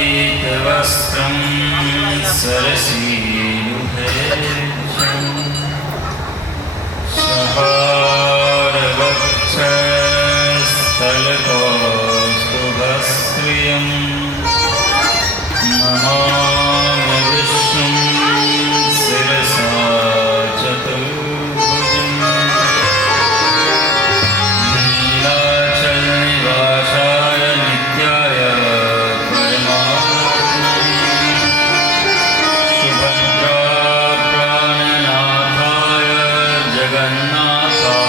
सपीतवस्त्रं सरसीरुहेशं सहारवक्षस्थलकौस्तुभस्त्रियं नमामि विष्णुं शिरसा चतुर्भुजं नीलाचलनिवासाय नित्याय परमात्मने सुभद्राप्राणनाथाय जगन्नाथाय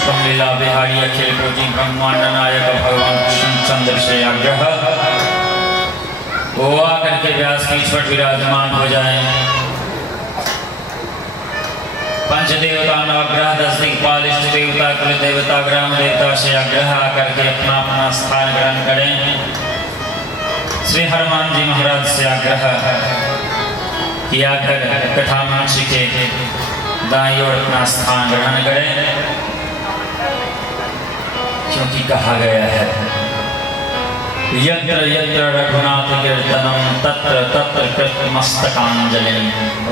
पुरुषोत्तम लीला बिहारी अखिल कोटि ब्रह्मांड नायक भगवान कृष्णचंद्र से आग्रह वो आकर के व्यास पीठ पर विराजमान हो जाए। पंचदेवता नवग्रह 10 दिक्पाल इष्ट देवता कुल देवता ग्राम देवता से आग्रह आकर के अपना अपना स्थान ग्रहण करें। श्री हनुमान जी महाराज से आग्रह किया कर कथा मंच के दाईं ओर अपना स्थान ग्रहण करें, क्योंकि कहा गया है यत्र यत्र रघुनाथ कीर्तनम तत्र तत्र कृतमस्तकांजलि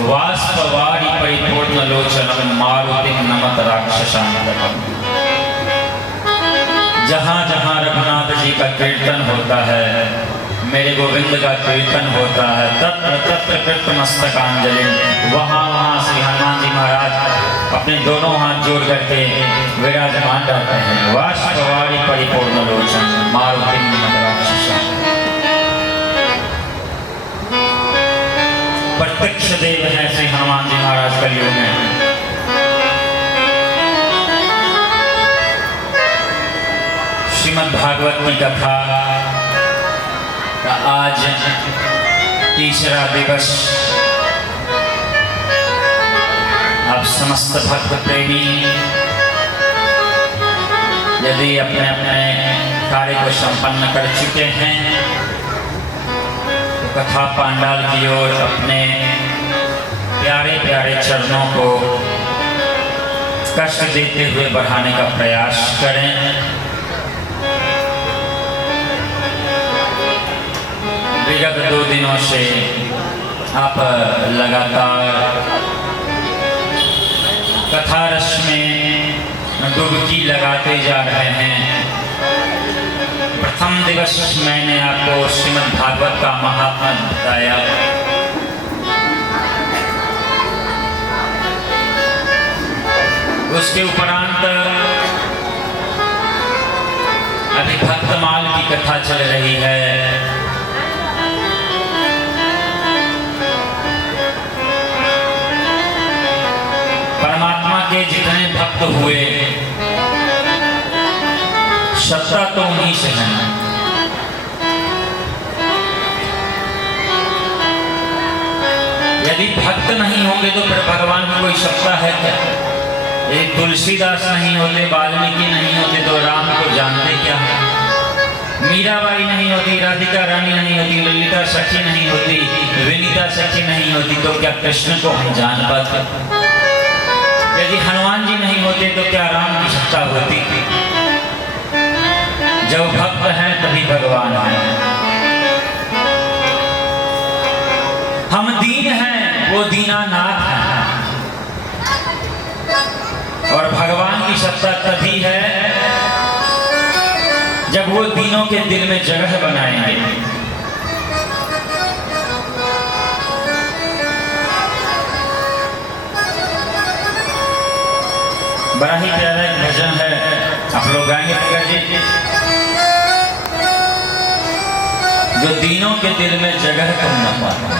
वाष्पवारि परिपूर्ण लोचनम मारुतिम नमत राक्षसांतकम। जहाँ जहाँ रघुनाथ जी का कीर्तन होता है, मेरे गोविंद का कीर्तन होता है, तत्र तत्र कृतमस्तकांजलि, वहाँ वहाँ श्री हनुमान जी महाराज अपने दोनों हाथ जोड़ करके विराजमान रहते हैं। वाष्पवारि परिपूर्ण लोचन मारुतिम नमत राक्षसांतकम। प्रत्यक्ष देव है श्री हनुमान जी महाराज कलयुग में। श्रीमद् भागवत की कथा का आज तीसरा दिवस। आप समस्त भक्त प्रेमी यदि अपने अपने कार्य को संपन्न कर चुके हैं तो कथा पांडाल की ओर अपने प्यारे प्यारे चरणों को कष्ट देते हुए बढ़ाने का प्रयास करें। विगत 2 दिनों से आप लगातार कथा रस में डुबकी लगाते जा रहे हैं। प्रथम दिवस मैंने आपको श्रीमद् भागवत का महात्म्य बताया। उसके उपरांत अभी भक्तमाल की कथा चल रही है। परमात्मा के जितने भक्त हुए सत्ता तो उन्हीं से है। यदि भक्त नहीं होंगे तो फिर भगवान की कोई सत्ता है क्या? यदि तुलसीदास नहीं होते, वाल्मीकि नहीं होते तो राम को जानते क्या? मीराबाई नहीं होती, राधिका रानी नहीं होती, ललिता सखी नहीं होती, विनीता सखी नहीं होती तो क्या कृष्ण को हम जान पाते? यदि हनुमान जी नहीं होते तो क्या राम की सत्ता होती? जब भक्त हैं तभी भगवान हैं। हम दीन हैं, वो दीनानाथ हैं। और भगवान की सत्ता तभी है जब वो दीनों के दिल में जगह बनाएंगे। बड़ा ही प्यारा एक भजन है, आप लोग गाएंगे जी। जो दीनों के दिल में जगह तुम न पाते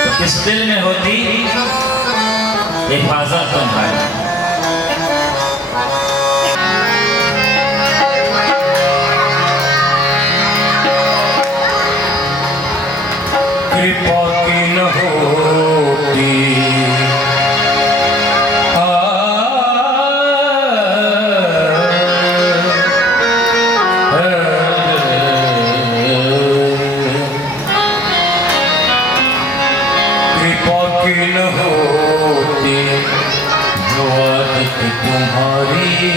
तो किस दिल में होती हिफाजत तुम्हारी। कृपा की न होती तुम्हारी,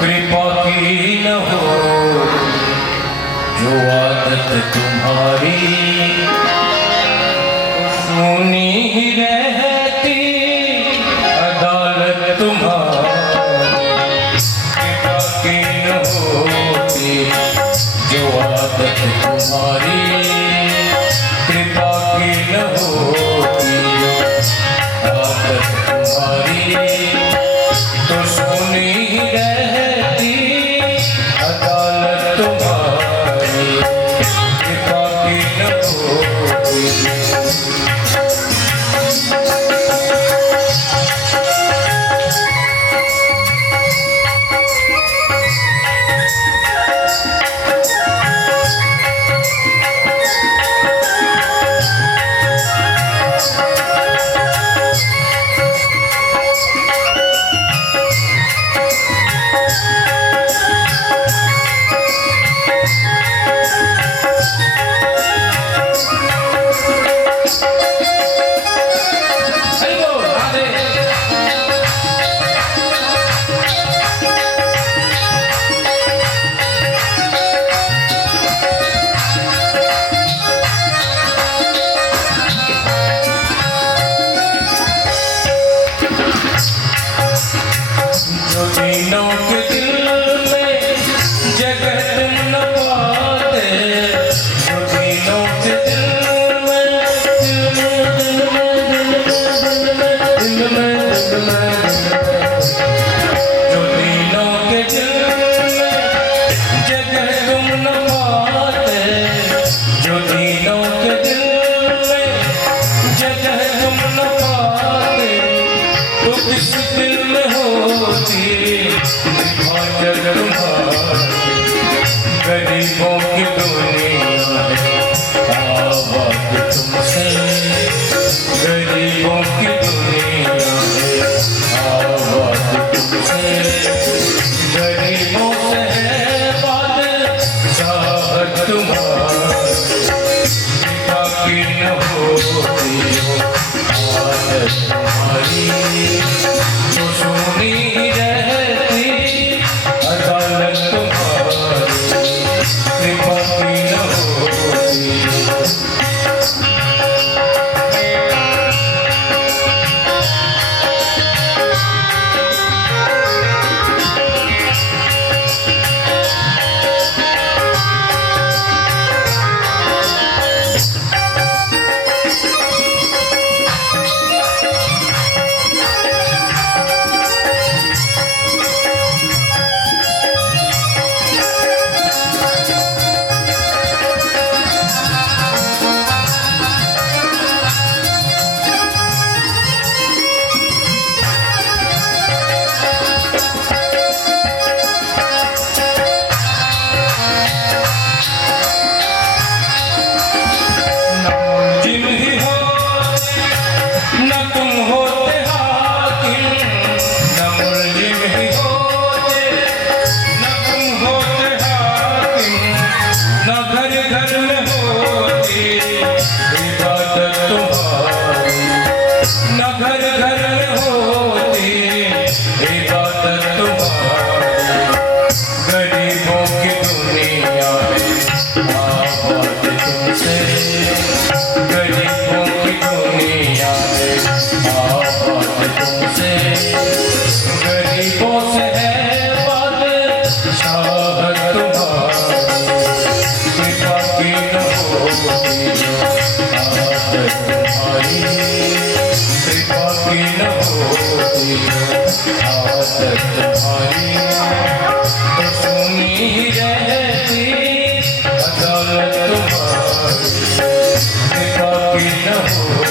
कृपा की न हो जो आदत तुम्हारी, सुनी ही रहती अदालत तुम्हारी। कृपा की न होती जो आदत तुम्हारी, कृपा की न होती तो सुनी रहती अदालत तुम्हारी। कृपा की न होती दिल में जो दिलों के दिल में जगह तुम न पाते, जो दिलों के दिल में जगह तुम न पाते, तो किस दिल में होती हाजत तुम्हारी। गरीबों की दुनिया है आबाद तुमसे, गरीबों की दुनिया है आबाद तुमसे। गरीबों से है बादशाह तुम्हारी, बाकी न होती हो आदत तुम्हारी। तो सुनी रहती अदालत तुम्हारी, बाकी न होती।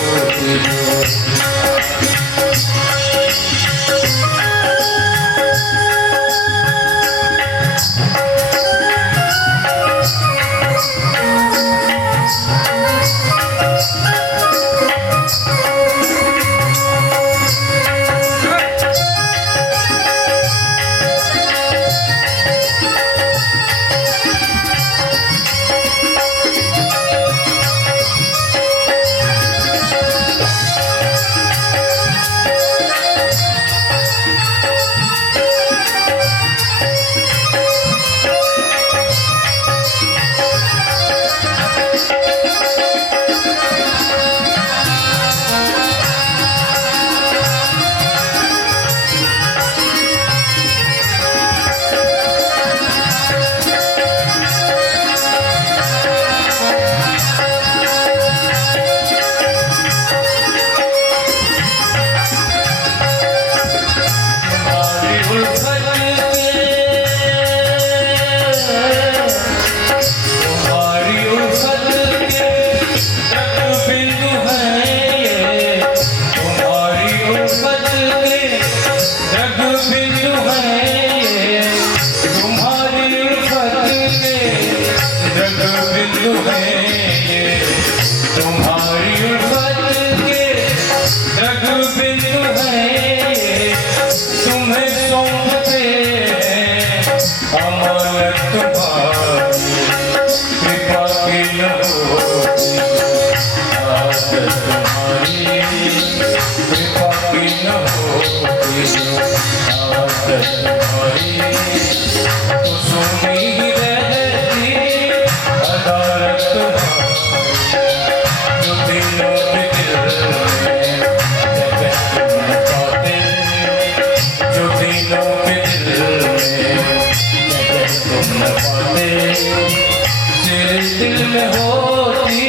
दिल में होती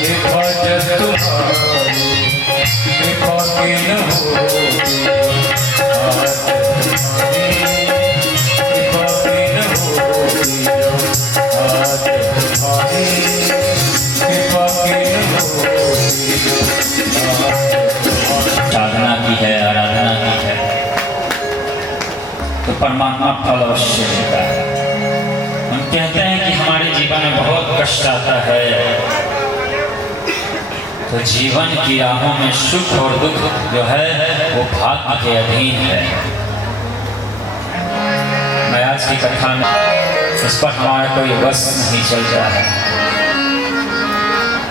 हिफाजत तुम्हारी, हिफाजत न साधना की है, आराधना की है, तो परमात्मा फल अवश्य देता है। हम कहते हैं कि हमारे जीवन में बहुत कष्ट आता है, तो जीवन की राहों में सुख और दुख जो है वो भाग्य के अधीन है। मैं आज की कथा में इस पर हमारा कोई बस नहीं चलता है।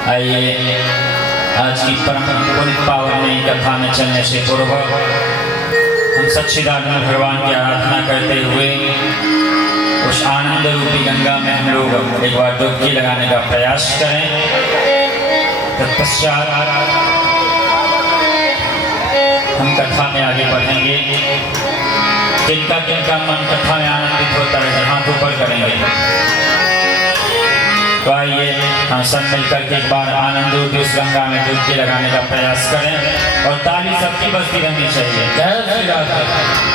आइए आज की परम पुण्य पावन कथा में चलने से पूर्व हम सच्चिदानंद भगवान की आराधना करते हुए उस आनंद रूपी गंगा में हम लोग एक बार डुबकी लगाने का प्रयास करें। तत्पश्चात हम कथा में आगे बढ़ेंगे। जिनका जिनका मन कथा में आनंदित होता है हाथ ऊपर करेंगे। तो आइए हम सब मिलकर के एक बार आनंद रूपी उस गंगा में डुबकी लगाने का प्रयास करें और ताली सबकी बजती रहनी चाहिए। जय श्री राधे।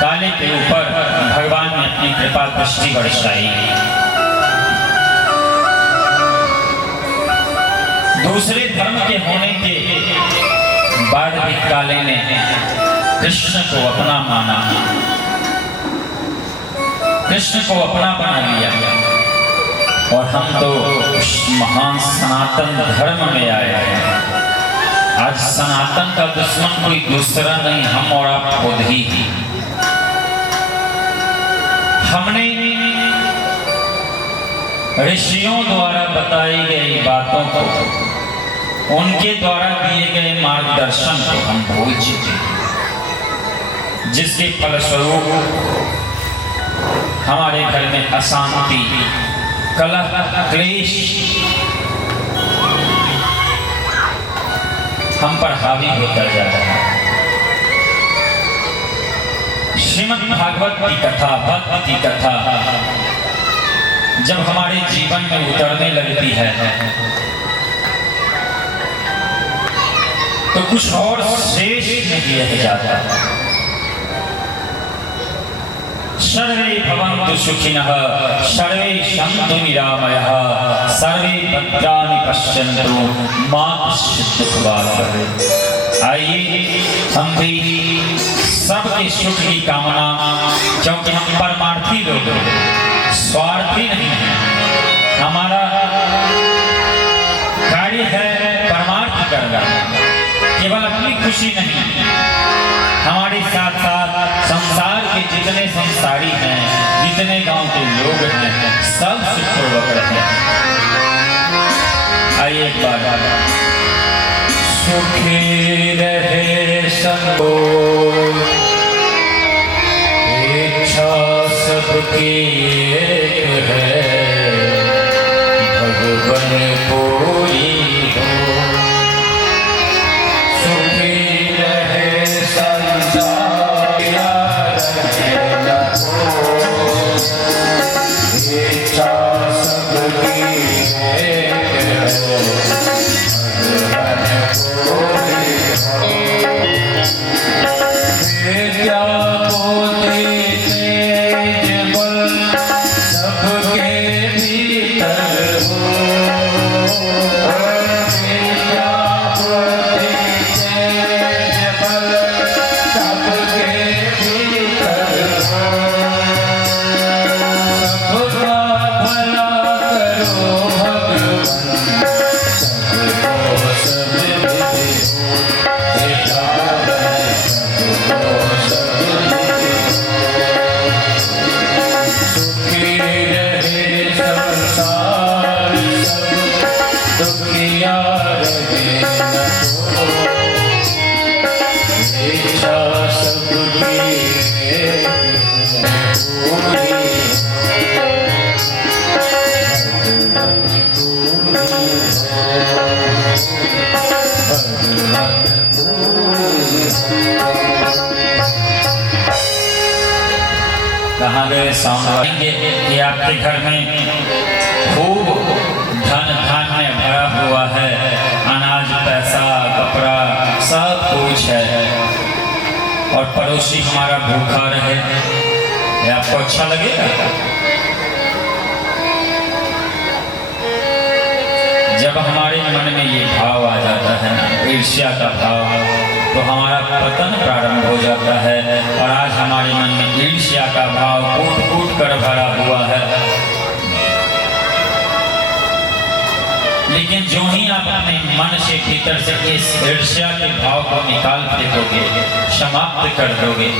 काले के ऊपर भगवान ने अपनी कृपा दृष्टि बरसाई। दूसरे धर्म के होने के बाद भी काले ने कृष्ण को अपना माना, कृष्ण को अपना बना लिया। और हम तो महान सनातन धर्म में आए हैं। आज सनातन का दुश्मन कोई दूसरा नहीं, हम और आप खुद ही। हमने ऋषियों द्वारा बताई गई बातों को, उनके द्वारा दिए गए मार्गदर्शन को हम भूल चुके, जिसके फलस्वरूप हमारे घर में अशांति, कलह, क्लेश हम पर हावी होता जा रहा है। श्रीमद् भागवत की कथा, भक्त की कथा जब हमारे जीवन में उतरने लगती है तो कुछ और शेष नहीं रह जाता। सर्वे भवन्तु सुखिनः, सर्वे सन्तु निरामयः, सर्वे भद्राणि पश्यन्तु मा कश्चित् दुःखभाग् भवेत्। आइए हम भी सबके सुख की कामना, क्योंकि हम परमार्थी लोग, स्वार्थी नहीं है। हमारा कार्य है परमार्थ करना, केवल अपनी खुशी नहीं। हमारे साथ साथ संसार के जितने संसारी हैं, जितने गांव के लोग हैं, सब सुखपूर्वक रहें। आइए एक बार सुखी रहे सबको, इच्छा सबकी एक है, भगवन पूरी हो। सुखी रहे संसार, इच्छा सबकी एक है, कहाँ गए सामने कि आपके घर में खूब धन धान्य भरा हुआ और पड़ोसी हमारा भूखा रहे, ये आपको अच्छा लगेगा? जब हमारे मन में ये भाव आ जाता है ना, ईर्ष्या का भाव, तो हमारा पतन प्रारंभ हो जाता है। और आज हमारे मन में ईर्ष्या का भाव कूट कूट कर भरा हुआ है। लेकिन जो ही आप अपने मन से भीतर से इस ईर्ष्या के भाव को निकाल फेंकोगे, समाप्त कर दोगे,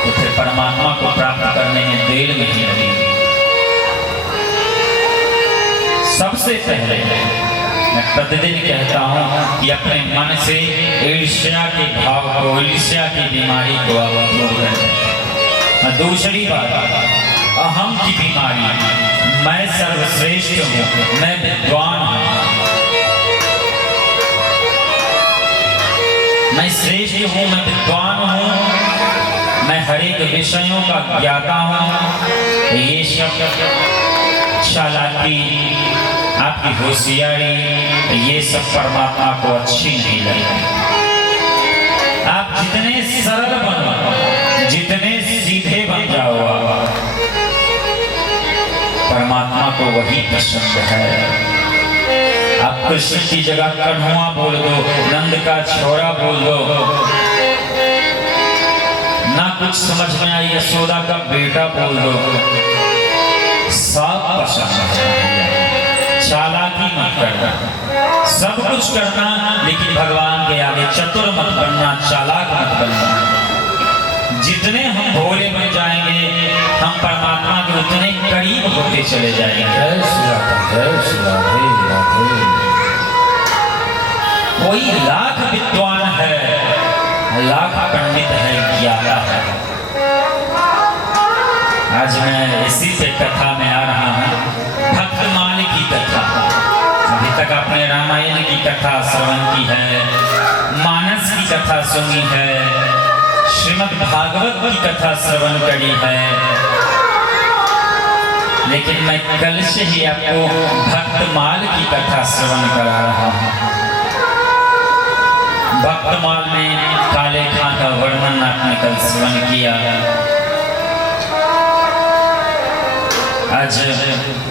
तो फिर परमात्मा को प्राप्त करने में देर नहीं लगेगी। सबसे पहले मैं प्रतिदिन कहता हूं कि अपने मन से ईर्ष्या के भाव को, ईर्ष्या की बीमारी को आप दूर करें। दूसरी बात, अहम की बीमारी, मैं सर्वश्रेष्ठ हूं, मैं विद्वान हूं, मैं श्रेष्ठ हूं, मैं विद्वान हूं, मैं हर एक विषयों का ज्ञाता हूं, ये सब चालाकी, आपकी होशियारी, ये सब परमात्मा को अच्छी नहीं लगती। आप जितने सरल बनो, जितने सीधे बन जाओ, परमात्मा को वही पसंद है। आप कृष्ण की जगह कन्हुआ बोल दो, नंद का छोरा बोल दो, ना कुछ समझ में आई यशोदा का बेटा बोल दो, सब पसंद है। चालाकी मत करना, सब कुछ करना, लेकिन भगवान के आगे चतुर मत बनना, चालाक मत बनना। जितने हम भोले बन जाएंगे, हम परमात्मा के उतने करीब होते चले जाएंगे। जय श्री राधे, जय श्री राधे, राधे। कोई लाख विद्वान है, लाख पंडित है, ज्ञाता है। आज मैं इसी से कथा में आ रहा हूँ, भक्तमाल की कथा। अभी तक आपने रामायण की कथा श्रवण की है, मानस की कथा सुनी है, श्रीमद् भागवत की कथा श्रवण करी है, लेकिन मैं कल से ही आपको भक्तमाल की कथा श्रवण करा रहा हूँ। भक्तमाल में काले खां का वर्णन आपने कल श्रवण किया। आज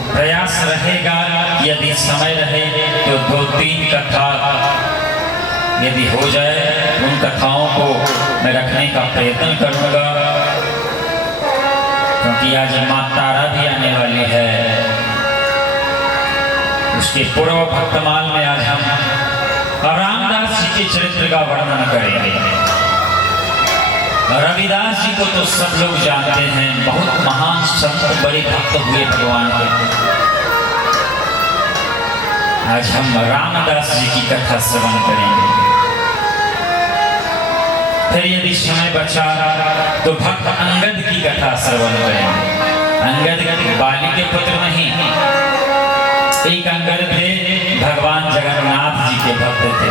प्रयास रहेगा, यदि समय रहे तो 2-3 कथा यदि हो जाए, उन कथाओं को मैं रखने का प्रयत्न करूंगा, क्योंकि आज माँ तारा भी आने वाली है। उसके पूर्व भक्तमाल में आज हम रामदास जी के चरित्र का वर्णन करेंगे। रविदास जी को तो सब लोग जानते हैं, बहुत महान संत, बड़े भक्त हुए भगवान के। आज हम रामदास जी की कथा श्रवण करेंगे। फिर यदि समय बचा तो भक्त अंगद की कथा श्रवण करेंगे। अंगद बाली के पुत्र नहीं, एक अंगद थे, भगवान जगन्नाथ जी के भक्त थे।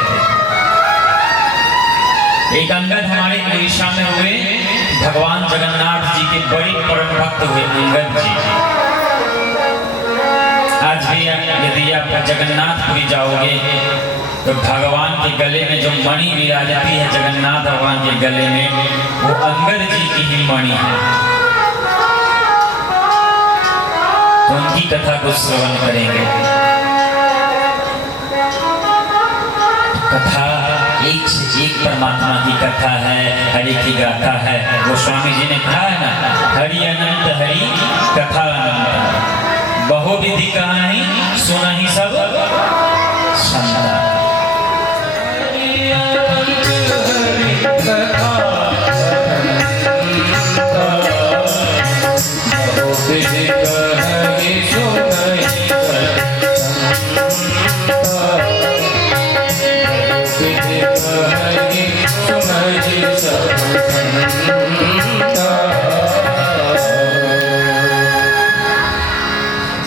एक अंगद हमारे उड़ीसा में हुए, भगवान जगन्नाथ जी के बड़े परम भक्त हुए अंगद जी। आज भी यदि आप जगन्नाथपुरी जाओगे तो भगवान के गले में जो मणि विराजती है, जगन्नाथ भगवान के गले में, वो अंगद जी की ही मणि है। तो उनकी कथा को श्रवण करेंगे। कथा एक से एक परमात्मा की कथा है, हरि की गाथा है। गोस्वामी जी ने कहा है ना, हरि अनंत हरि कथा अनंत, बहुविधि कहानी सुनहि सब संता।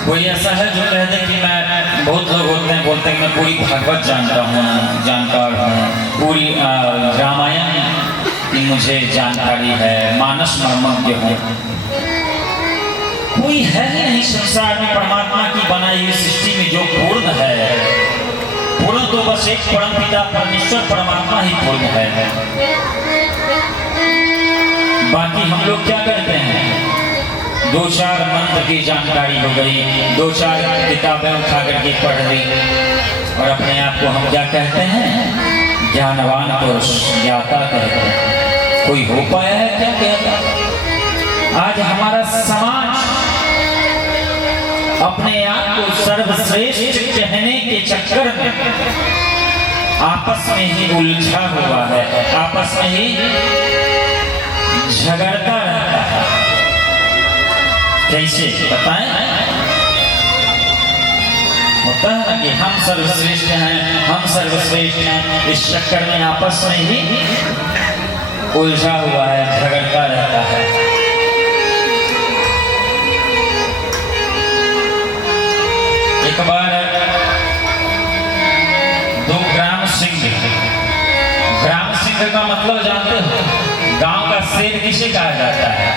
कोई ऐसा है जो कह दे कि मैं, बहुत लोग होते हैं बोलते हैं मैं पूरी भागवत जानता हूँ, जानकार हूँ, पूरी रामायण की मुझे जानकारी है, मानस मर्मज्ञ हूँ। कोई है नहीं संसार में परमात्मा की बनाई हुई सृष्टि में जो पूर्ण है। पूर्ण तो बस सर्वश्रेष्ठ परमपिता परमेश्वर परमात्मा ही पूर्ण है। बाकी हम लोग क्या करते हैं, दो चार मंत्र की जानकारी हो गई, दो चार किताबें उठा करके पढ़ ली और अपने आप को हम क्या कहते हैं, ज्ञानवान पुरुष, ज्ञाता कहते हैं। कोई हो पाया है क्या कहता? आज हमारा समाज अपने आप को सर्वश्रेष्ठ कहने के चक्कर में आपस में ही उलझा हुआ है, आपस में ही झगड़ता रहता है। कैसे बताएं? होता है ना कि हम सर्वश्रेष्ठ हैं, हम सर्वश्रेष्ठ हैं, इस चक्कर में आपस में ही उलझा हुआ है, झगड़ता रहता है। एक बार दो ग्राम सिंह का मतलब जानते हो? गांव का शेर किसे कहा जाता है?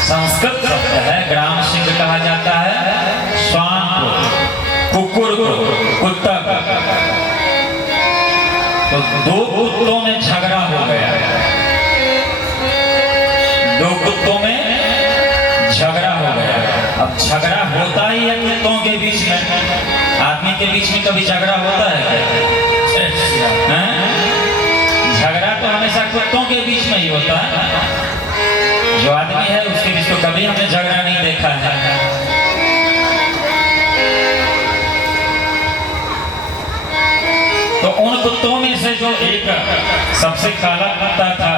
संस्कृत शब्द है। ग्राम सिंह कहा जाता है श्वान को, कुकुर को, कुत्ता को। तो दो कुत्तों में झगड़ा हो गया, दो कुत्तों में झगड़ा हो गया। अब झगड़ा होता ही है कुत्तों के बीच में, आदमी के बीच में कभी झगड़ा होता है क्या? झगड़ा तो हमेशा कुत्तों के बीच में ही होता है। जो आदमी है उसके बीच तो कभी हमने झगड़ा नहीं देखा है। तो उन कुत्तों में से जो एक सबसे काला कुत्ता था,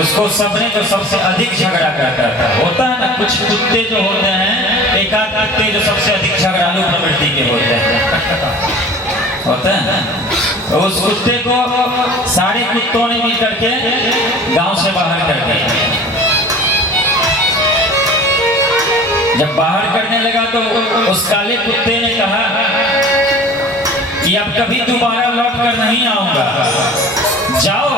उसको सबने तो सबसे अधिक झगड़ा करता था। होता है ना, कुछ कुत्ते जो होते हैं, एक आध कुत्ते जो सबसे अधिक झगड़ालू प्रवृत्ति के होते हैं, होता है ना। तो उस कुत्ते को सारे कुत्तों ने मिल करके गांव से बाहर कर दिया। जब बाहर करने लगा तो उस काले कुत्ते ने कहा कि अब कभी दोबारा लौट कर नहीं आऊंगा, जाओ।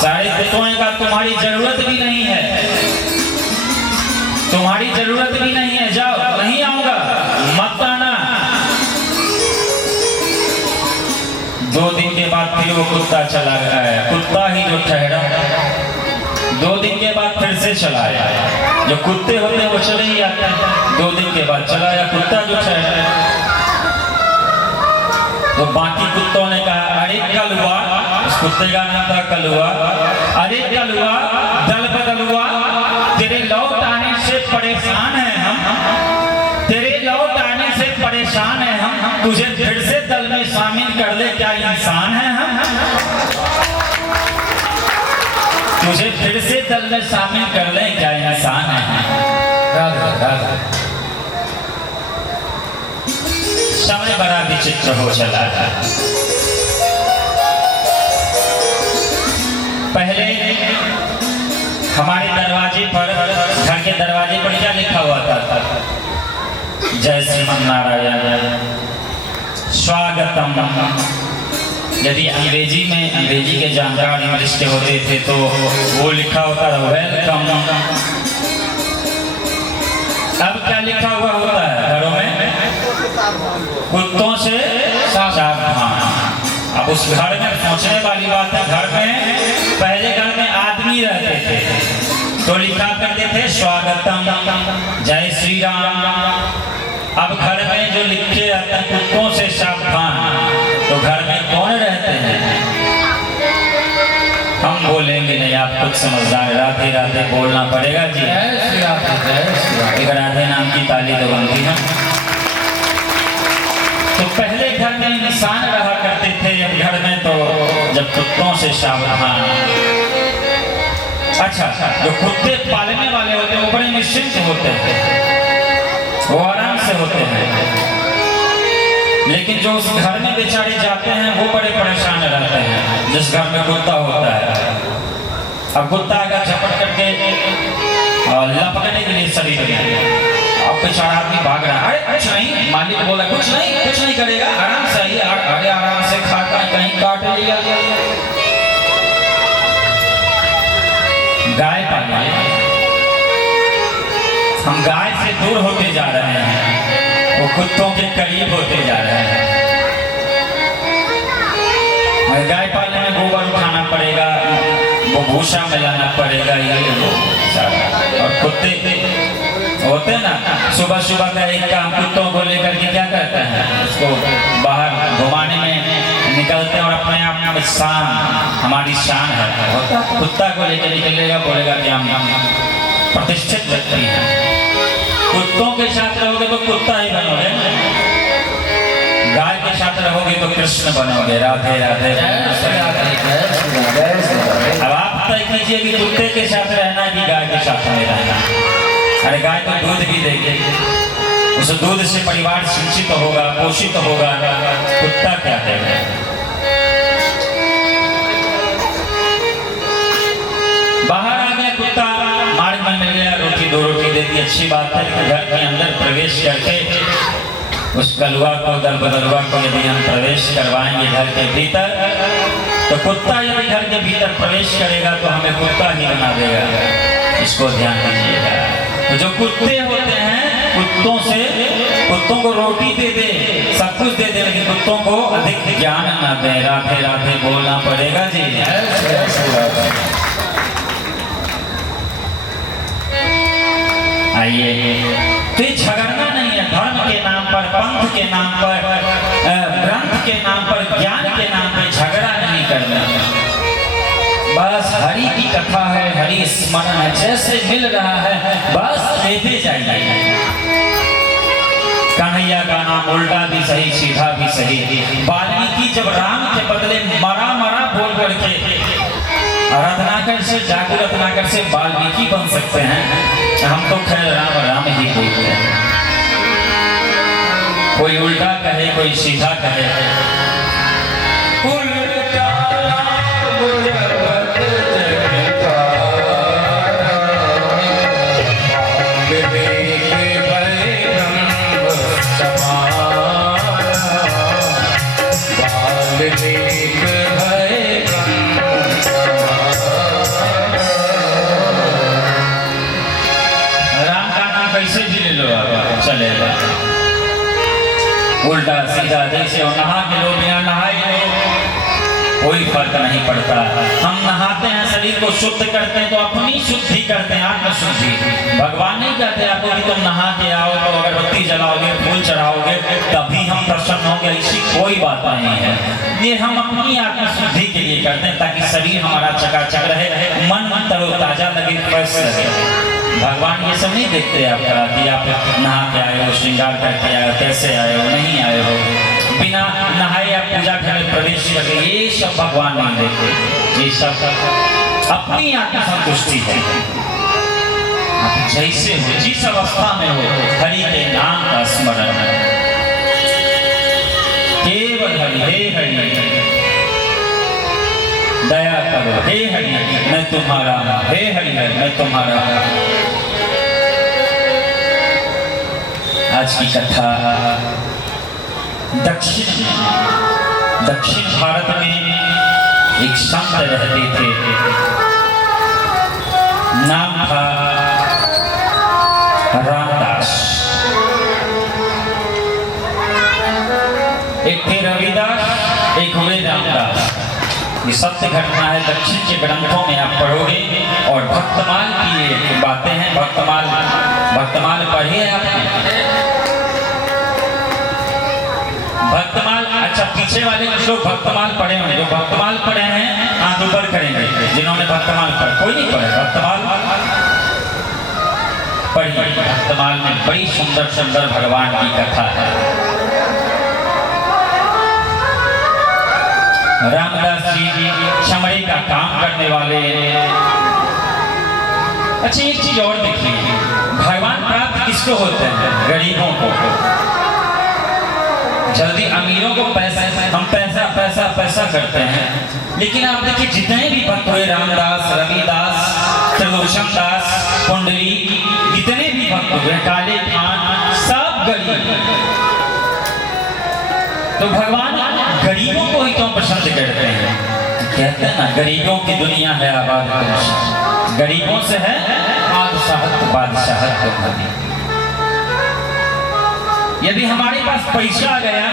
सारे कुत्तों ने कहा तुम्हारी जरूरत भी नहीं है, तुम्हारी जरूरत भी नहीं है, जाओ, नहीं आऊंगा, मत आना। 2 दिन के बाद फिर वो कुत्ता चला गया है। कुत्ता ही जो ठहरा, 2 दिन के बाद फिर से चला आया। जो कुत्ते होते हैं वो चले ही आते हैं। 2 दिन के बाद चला आया कुत्ता जो ठहरा। तो बाकी कुत्तों ने कहा अरे कलुआ, उस कुत्ते का नाम था कलुआ, अरे कलुआ, दल बदलुआ, तेरे लौट आने से परेशान हैं हम, तेरे लौट आने से परेशान हैं हम, तुझे फिर से दल में शामिल कर ले, क्या इंसान है हम? तुझे फिर से दल में शामिल कर ले, क्या इंसान है? समय बड़ा विचित्र हो चला था। पहले हमारे दरवाजे पर, घर के दरवाजे पर क्या लिखा हुआ था? जय श्रीमन नारायण, स्वागतम। यदि अंग्रेजी के जानकार इंग्लिश के होते थे तो वो लिखा होता था वेलकम। अब क्या लिखा हुआ होता है घरों में? कुत्तों से सावधान। अब उस घर में सोचने वाली बात है, घर में पहले घर में आदमी रहते थे तो लिखा करते थे स्वागतम, जय श्री राम। अब घर में जो लिखे रहते हैं कुत्तों से सावधान, तो घर में कौन रहते हैं? हम बोलेंगे नहीं, आप खुद समझदार। राधे राधे बोलना पड़ेगा जी। एक राधे नाम की ताली तो बनती है। तो पहले घर में इंसान रहा करते थे, अब घर में तो जब कुत्तों से सावधान। अच्छा, जो कुत्ते पालने वाले होते हैं वो बड़े निश्चिंत होते हैं, वो आराम से होते हैं। लेकिन जो उस घर में बेचारे जाते हैं वो बड़े परेशान रहते हैं, जिस घर में कुत्ता होता है। अब कुत्ता अगर झपट करके लपकने के लिए शरीर में, अब बेचारा आदमी भाग रहा है, कुछ नहीं, मालिक बोला कुछ नहीं करेगा, आराम से आइए, अरे आराम से खाता है, कहीं काट लिया। गाय पालिए, हम गाय से दूर होते जा रहे हैं, वो कुत्तों के करीब होते जा रहे हैं। गाय पालने में गोबर उठाना पड़ेगा, वो भूसा मिलाना पड़ेगा, ये वो सारा। और कुत्ते होते हैं ना, सुबह सुबह का एक काम कुत्तों को लेकर के क्या करते हैं, उसको बाहर घुमाने में निकलते हैं और अपने आप में शान, हमारी शान है। कुत्ता को लेकर निकलेगा, बोलेगा कि हम प्रतिष्ठित व्यक्ति हैं। कुत्तों के साथ रहोगे तो कुत्ता ही बनोगे, गाय के साथ रहोगे तो कृष्ण बनोगे। राधे राधे। अब आप तय कीजिए कि कुत्ते के साथ रहना है कि गाय के साथ में रहना। अरे गाय तो दूध भी देगी, उस दूध से परिवार सिंचित होगा, पोषित होगा। कुत्ता क्या देगा? बाहर आ गया कुत्ता, मार्ग में मिल गया, रोटी दो रोटी दे दी, अच्छी बात है। घर के अंदर प्रवेश करके उस कलुआ को, दल बदलुआ को यदि हम प्रवेश करवाएंगे घर के भीतर, तो कुत्ता यदि घर के भीतर प्रवेश करेगा तो हमें कुत्ता ही बना देगा। इसको ध्यान दीजिएगा। तो जो कुत्ते होते हैं, कुत्तों को रोटी दे दे, सब कुछ दे दे, लेकिन कुत्तों को अधिक ज्ञान न दे। राधे राधे बोलना पड़ेगा जी। आइए, तो ये झगड़ना नहीं है। धर्म के नाम पर, पंथ के नाम पर, ग्रंथ के नाम पर, ज्ञान के नाम पर झगड़ा नहीं करना। बस हरि की कथा है, हरि स्मरण है, जैसे मिल रहा है बस देते जाइए। कन्हैया का नाम उल्टा भी सही, सीधा भी सही। वाल्मीकि जब राम के बदले मरा मरा बोल करके रत्नाकर से, जागू रत्नाकर से वाल्मीकि बन सकते हैं, हम तो खैर राम राम ही बोलते हैं। कोई उल्टा कहे, कोई सीधा कहे। कैसे भी ले लो चलेगा, उल्टा सीधा जैसे हो। नहा के लो, बिना नहाए लो, कोई फर्क नहीं पड़ता। हम नहाते हैं, शरीर को शुद्ध करते हैं, तो अपनी शुद्धि करते हैं, आत्मशुद्धि। भगवान नहीं कहते आपको कि तुम नहा के आओ तो अगरबत्ती जलाओगे, फूल चढ़ाओगे, तभी हम प्रसन्न होंगे, ऐसी कोई बात नहीं है। ये हम अपनी आत्मशुद्धि के लिए करते हैं, ताकि शरीर हमारा चकाचक रहे, मन तरोताजा लगे, फ्रेश रहे। भगवान ये सब नहीं देखते आपका कि आप नहा के आए हो, श्रृंगार करके आए हो, कैसे आए हो, नहीं आए हो, बिना नहाए आप पूजा घर में प्रवेश करके, ये सब भगवान नहीं देखते। ये सब अपनी आत्म संतुष्टि है। आप जैसे हो, जिस अवस्था में हो, हरि के नाम का स्मरण है, केवल हरि। हे हरि दया करो, हे हरि मैं तुम्हारा, हे हरि मैं तुम्हारा। आज की कथा दक्षिण भारत में एक संत रहते थे, नाम था रामदास। एक थे रविदास, एक हुए रामदास। ये सत्य घटना है, दक्षिण के ग्रंथों में आप पढ़ोगे। और भक्तमाल की ये बातें हैं। भक्तमाल पढ़िए आपने? भक्तमाल, अच्छा पीछे वाले कुछ लोग भक्तमाल पढ़े होंगे। जो भक्तमाल पढ़े हैं हाथ ऊपर करेंगे, जिन्होंने भक्तमाल पढ़ा। कोई नहीं पढ़े भक्तमाल? पढ़िए। भक्तमाल में बड़ी सुंदर सुंदर भगवान की कथा है। रामदास जी चमड़े का काम करने वाले। अच्छा एक चीज और देखिए, भगवान प्राप्त किसको होते हैं? गरीबों को। जल्दी अमीरों को पैसा, हम पैसा पैसा पैसा करते हैं, लेकिन आप देखिए जितने भी भक्त हुए, रामदास, रविदास, त्रिलोचन दास, कुंडली, जितने भी भक्त हुए, काले खान, सब गरीब। तो भगवान गरीबों को ही क्यों पसंद करते हैं? कहते हैं ना, गरीबों की दुनिया है आबाद, गरीबों से है बादशाहत तुम्हारी। यदि हमारे पास पैसा आ गया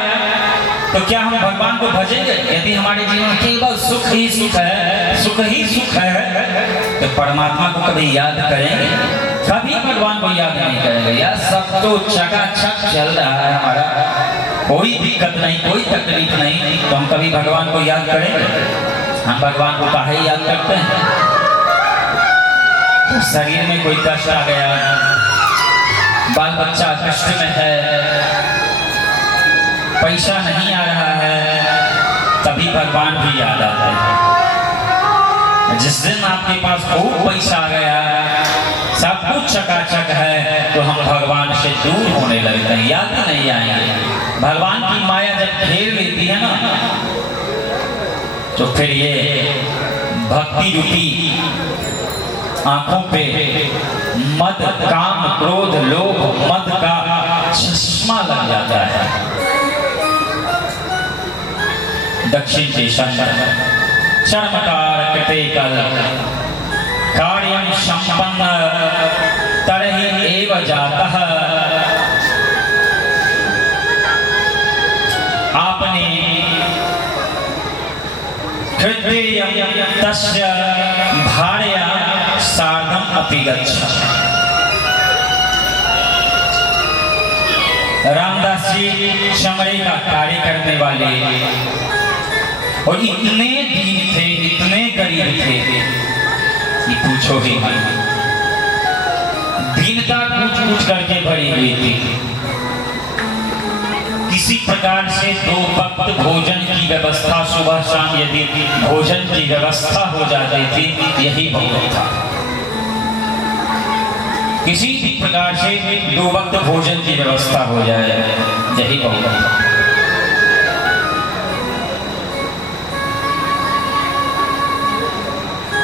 तो क्या हम भगवान को भजेंगे? यदि हमारे जीवन में केवल सुख ही सुख है, सुख ही सुख है, तो परमात्मा को कभी याद करेंगे? कभी भगवान को याद नहीं करेंगे। यार सब तो चकाचक चल रहा है हमारा, कोई दिक्कत नहीं, कोई तकलीफ नहीं, तो हम कभी भगवान को याद करेंगे? हम भगवान को काहे याद करते हैं? तो शरीर में कोई कष्ट आ गया, बाल बच्चा कष्ट में है, पैसा नहीं आ रहा है, तभी भगवान भी याद आते हैं। जिस दिन आपके पास खूब पैसा आ गया, सब कुछ चकाचक है, तो हम भगवान से दूर होने लगते हैं, याद नहीं आएंगे। भगवान की माया जब घेर लेती है ना, तो फिर ये भक्ति रूपी आंखों पे मद, काम, क्रोध, लोभ, मद का चश्मा लग जाता है। दक्षिण देशं चर्मकार कृते कल कार्यं संपन्न तरहि एव जातः। आपने कृत्यं तस्य भार्या सार्धम् अपि गच्छ। रामदास जी चमड़े का कार्य करने वाले और इतने दीन थे, इतने गरीब थे कि पूछो ही नहीं। दीनता पूछ करके भरी हुई थी। किसी प्रकार से 2 वक्त भोजन की व्यवस्था, सुबह शाम यदि भोजन की व्यवस्था हो जाती थी, यही बहुत था। किसी भी प्रकार से 2 वक्त भोजन की व्यवस्था हो जाए, यही बहुत था।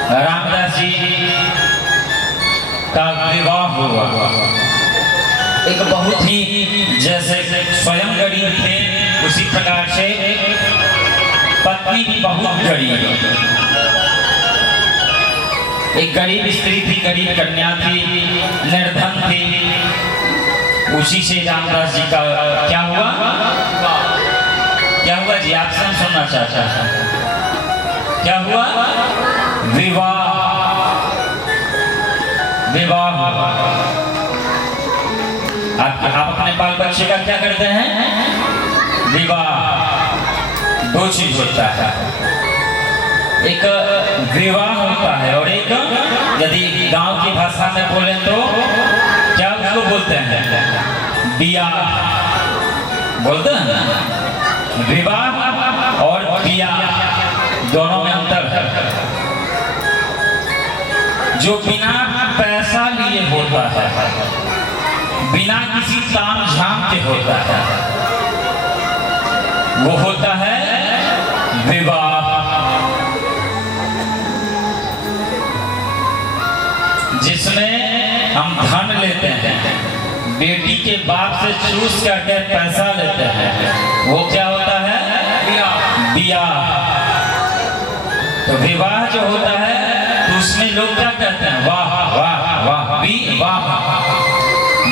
रामदास जी का विवाह हुआ, एक बहुत ही, जैसे स्वयं गरीब थे उसी प्रकार से पत्नी भी बहुत गरीब, एक गरीब स्त्री थी, गरीब कन्या थी, निर्धन थी। उसी से रामदास जी का क्या हुआ? क्या हुआ जी? आपसे हम सुनना चाहता है, क्या हुआ? विवाह, विवाह हुआ। आप अपने बाल बच्चे का क्या करते हैं? विवाह। 2 चीज होता है, एक विवाह होता है और एक, यदि गांव की भाषा में बोले तो क्या उसको बोलते हैं? बियाह बोलते हैं। विवाह और बियाह दोनों में अंतर है। जो बिना पैसा लिए होता है, बिना किसी ताम झाम के होता है, वो होता है विवाह। जिसमें हम धन लेते हैं, बेटी के बाप से चूस करके पैसा लेते हैं, वो क्या होता है? बियाह। तो विवाह जो होता है, तो उसमें लोग क्या कहते हैं? वाह वाह वाह, विवाह,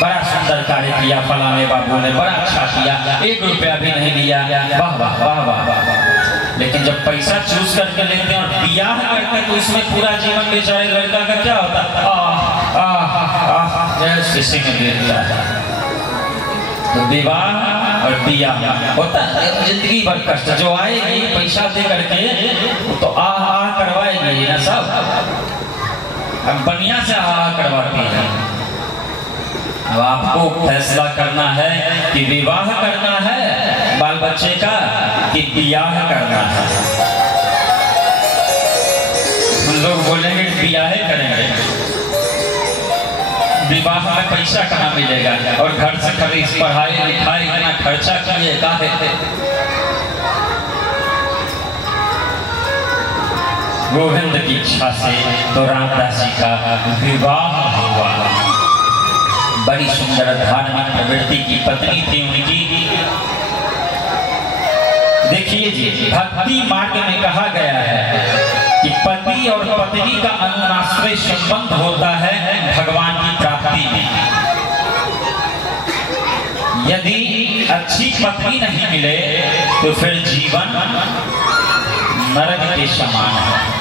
बड़ा सुंदर कार्य किया फलाने बाबू ने, बड़ा अच्छा किया, 1 रुपया भी नहीं लिया, वाह वाह वाह वाह वाह। लेकिन जब पैसा चूस करके लेते हैं और बियाह करते हैं, तो इसमें पूरा जीवन बेचारे लड़का का क्या होता है? किसी में देता है। तो विवाह और बियाह होता है, जिंदगी भर कष्ट जो आएगी पैसा दे करके, तो आह करवाएगी ना सब, अब बढ़िया से आह करवाती है। अब आपको फैसला करना है कि विवाह करना है बाल बच्चे का, कि बियाह करना है। हम लोग बोलेंगे बियाह करेंगे, विवाह में पैसा कहाँ मिलेगा, और घर से खरीद पढ़ाई लिखाई इतना खर्चा किए काहे? गोविंद की इच्छा से तो रामदास जी का विवाह हुआ। बड़ी सुंदर धार्मिक प्रवृत्ति की पत्नी थी उनकी। देखिए जी, भक्ति मार्ग में कहा गया है कि पति और पत्नी का अनुनाश्रय संबंध होता है भगवान की प्राप्ति में। यदि अच्छी पत्नी नहीं मिले तो फिर जीवन नरक के समान है।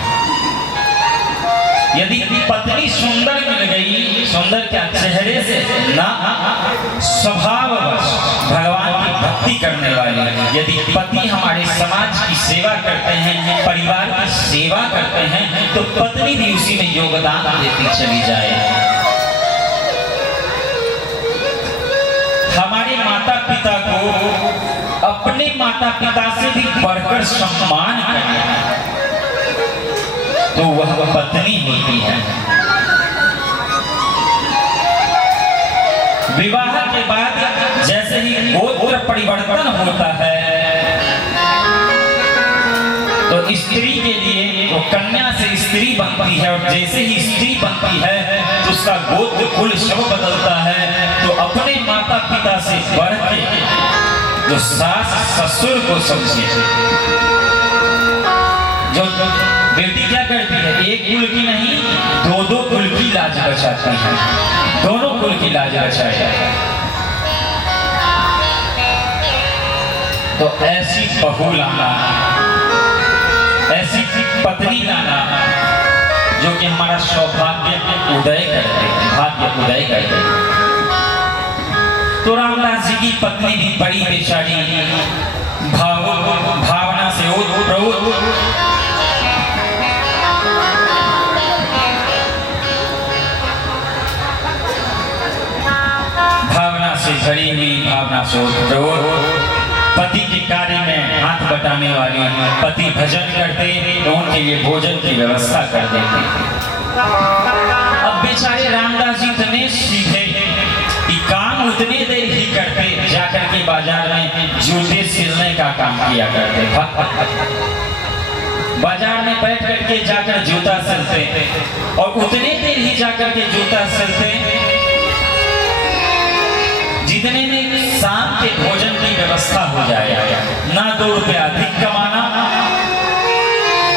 यदि पत्नी सुंदर मिल गई, सुंदर क्या चेहरे से ना, स्वभाववश भगवान की भक्ति करने वाली, यदि पति हमारे समाज की सेवा करते हैं, परिवार की सेवा करते हैं, तो पत्नी भी उसी में योगदान देती चली जाए। हमारे माता पिता को अपने माता पिता से भी बढ़कर सम्मान करें तो वह पत्नी होती है। विवाह के बाद जैसे ही गोत्र परिवर्तन होता है तो स्त्री के लिए वो कन्या से स्त्री बनती है, और जैसे ही स्त्री बनती है तो उसका गोत्र कुल सब बदलता है। तो अपने माता पिता से बढ़ के जो सास ससुर को समझे, जो बेटी क्या करती है, एक कुल की नहीं दो कुल की लाज बचाती है, दोनों कुल की लाज बचाए। तो ऐसी बहू लाना, ऐसी पत्नी लाना जो कि हमारा सौभाग्य उदय कर दे, भाग्य उदय कर दे। तो रामदास जी की पत्नी भी बड़ी बेचारी भावना से ओतप्रोत, भावना से भरी हुई, भावना से ओतप्रोत, पति के कार्य में हाथ बटाने वाली, पति भजन करते तो उनके लिए भोजन की व्यवस्था कर देते। अब बेचारे रामदास जी इतने सीधे कि काम उतने देर ही करते, जाकर के बाजार में जूते सिलने का काम किया करते। बाजार में बैठ करके जाकर जूता सिलते और उतने देर ही जाकर के जूता सिलते जितने में शाम के भोजन की व्यवस्था हो जाए। ना 2 रुपया अधिक कमाना,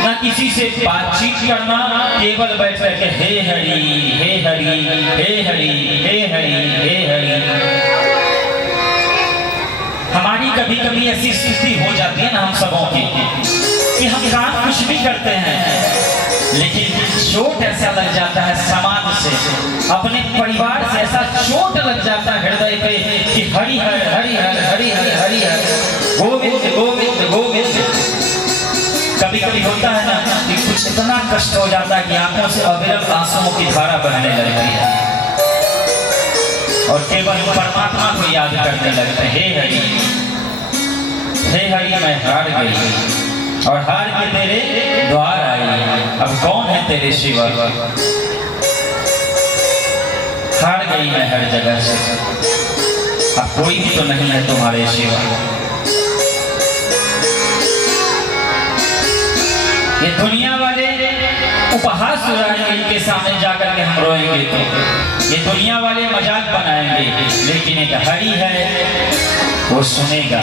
ना किसी से बातचीत करना, केवल बैठ करके हे हरि हे हरि हे हरि हे हरि हे हरि। हमारी कभी कभी ऐसी स्थिति हो जाती है ना हम सबों की कि हम काम कुछ भी करते हैं लेकिन चोट ऐसा लग जाता है समाज से, अपने परिवार से ऐसा चोट लग जाता है हृदय पे कि हरि हर हरि हर हरि हर हरि हर गोविंद गोविंद गोविंद। कभी कभी होता है ना कि कुछ इतना कष्ट हो जाता है कि आंखों से अविरल आंसुओं की धारा बहने लगती है और केवल परमात्मा को याद करने लगते हैं, हे हरि मैं हार गई और हार के तेरे द्वार आई, अब कौन है तेरे सिवा, हार गई मैं हर जगह से, अब कोई भी तो नहीं है तुम्हारे सिवा। ये दुनिया वाले उपहास उड़ाएंगे, इनके सामने जाकर के हम रोएंगे तो ये दुनिया वाले मजाक बनाएंगे, लेकिन एक हरि है वो सुनेगा,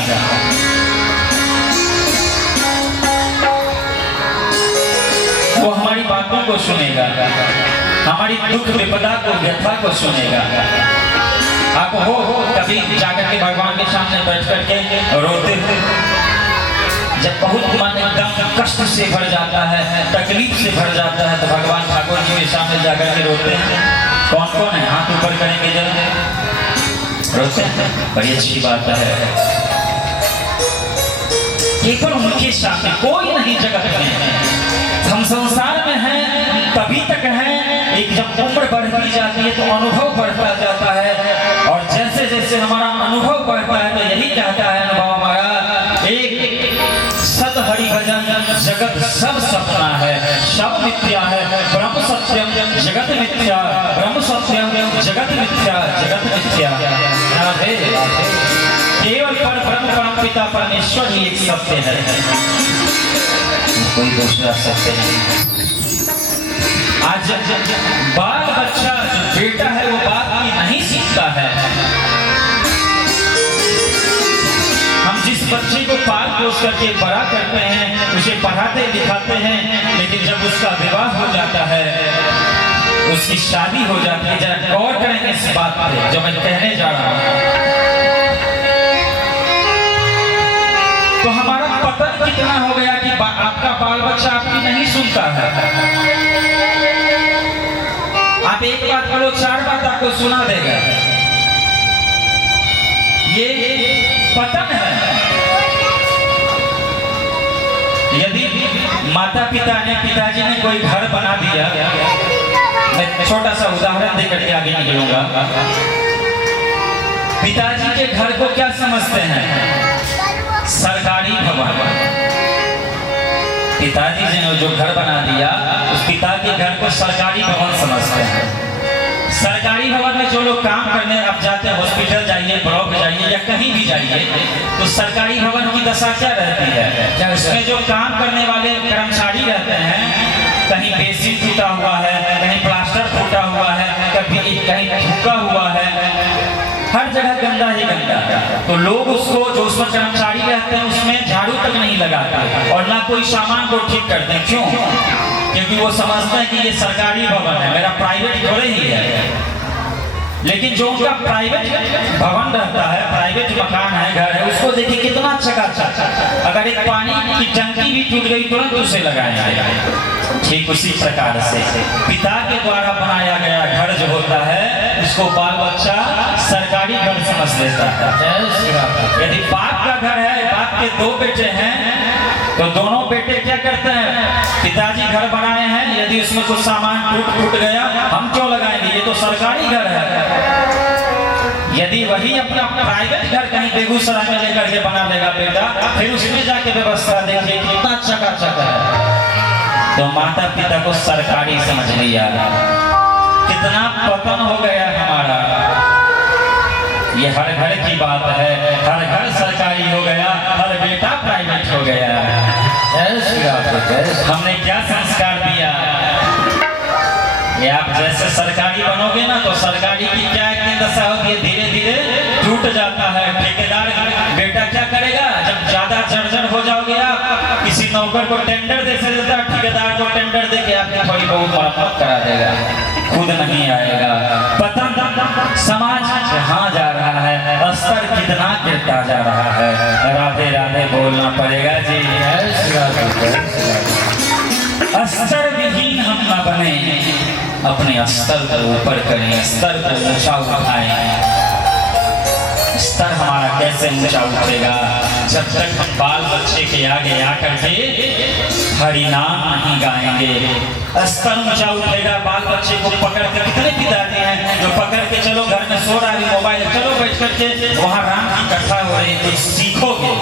वो हमारी बातों को सुनेगा, हमारी दुख विपदा को व्यथा को सुनेगा। आप हो कभी जाकर के भगवान के सामने बैठ करके रोते हो, जब बहुत मन एकदम कष्ट से भर जाता है, तकलीफ से भर जाता है, तो भगवान ठाकुर जी के सामने जाकर के रोते हैं। कौन कौन है, हाथ ऊपर करेंगे जरा, रोते हैं, बड़ी अच्छी बात है। केवल उनके सामने कोई नहीं जगत में, हम संसार में हैं तभी तक हैं, एक जब उम्र बढ़ती जाती है तो अनुभव बढ़ता जाता है, और जैसे जैसे हमारा अनुभव बढ़ता है तो यही कहता है अनुभव हमारा, एक सत हरि भजन जगत सब सपना है, सब मिथ्या है, ब्रह्म सत्यम जगत मिथ्या, ब्रह्म सत्यम जगत मिथ्या, जगत मिथ्या। राधे राधे। केवल पर ब्रह्म परम पिता परमेश्वर ही एक सत्य है, कोई दूसरा सत्य नहीं। आज बाल बच्चा जो बेटा है वो बात की नहीं सीखता है। हम जिस बच्चे को पाल पोस करके बड़ा करते हैं, उसे पढ़ाते लिखाते हैं, लेकिन जब उसका विवाह हो जाता है, उसकी शादी हो जाती है, जरा गौर करेंगे इस बात पे जो मैं कहने जा रहा हूं, तो तो हमारा पतन कितना हो गया कि आपका बाल बच्चा आपकी नहीं सुनता है। आप एक बात बोलो, 4 बात आपको सुना देगा। ये पतन है। यदि माता पिता ने, पिताजी ने कोई घर बना दिया, मैं छोटा सा उदाहरण देकर के आगे निकलूंगा। पिताजी के घर को क्या समझते हैं? सरकारी भवन। पिताजी ने जो घर बना दिया, उस पिता के घर को सरकारी भवन समझते हैं। सरकारी भवन में जो लोग काम करने अब जाते हैं, हॉस्पिटल जाइए, ब्लॉक जाइए या कहीं भी जाइए, तो सरकारी भवन की दशा क्या रहती है? उसमें जो काम करने वाले कर्मचारी रहते हैं, कहीं बेसिन टूटा हुआ है, कहीं प्लास्टर टूटा हुआ है, कहीं झुका हुआ है, हर जगह गंदा ही गंदा। तो लोग उसको, जो उसमें कर्मचारी रहते हैं, उसमें झाड़ू तक नहीं लगाते और ना कोई सामान को ठीक करते। क्यों? क्योंकि वो समझते हैं कि ये सरकारी भवन है, मेरा प्राइवेट थोड़े ही है। लेकिन जो उनका प्राइवेट भवन रहता है, प्राइवेट मकान है, घर है, उसको देखिए कितना चकाचक। अगर एक पानी की टंकी भी टूट गई, तुरंत उसे लगाएंगे। ठीक उसी प्रकार से पिता के द्वारा बनाया गया घर जो होता है, उसको बाल बच्चा सरकारी घर समझ लेता है। यदि बाप का घर है, बाप के 2 बेटे हैं, तो दोनों बेटे क्या करते हैं? पिताजी घर बनाए हैं, यदि उसमें कुछ सामान टूट गया, हम क्यों लगाएंगे, ये तो सरकारी घर है। यदि वही अपना प्राइवेट घर कहीं बेगूसराय में लेकर के बना लेगा बेटा, फिर उसमें जाके व्यवस्था देखिए कितना चकाचक है। तो माता पिता को सरकारी समझ लिया, कितना पतन हो गया हमारा। ये हर घर की बात है, हर घर सरकारी हो गया, हर बेटा प्राइवेट हो गया। हमने क्या संस्कार दिया? ये आप जैसे सरकारी बनोगे ना, तो सरकारी की क्या एक दशा होती है, धीरे धीरे टूट जाता है। ठेकेदार बेटा क्या करेगा? जब ज्यादा जर्जर हो जाओगे आप, किसी नौकर को टेंडर दे देता, ठेकेदार को टेंडर दे के आपकी थोड़ी बहुत मरम्मत करा देगा, खुद नहीं आएगा। पता समाज कहाँ जा रहा है, स्तर कितना गिरता जा रहा है। राधे राधे बोलना पड़ेगा जी। स्तर विहीन हम न बने, अपने स्तर को ऊपर करें, स्तर को ऊंचा उठाएं। स्तर हमारा कैसे ऊंचा उठेगा? जब तक हम बाल बच्चे के आगे आकर के हरि नाम नहीं गाएंगे। स्तर ऊंचा उठेगा, बाल बच्चे को पकड़ के, कितने पिताजी हैं जो पकड़ के, चलो घर में सो रहा है मोबाइल, चलो बैठ करके वहाँ राम की कथा हो रही है, कुछ सीखोगे।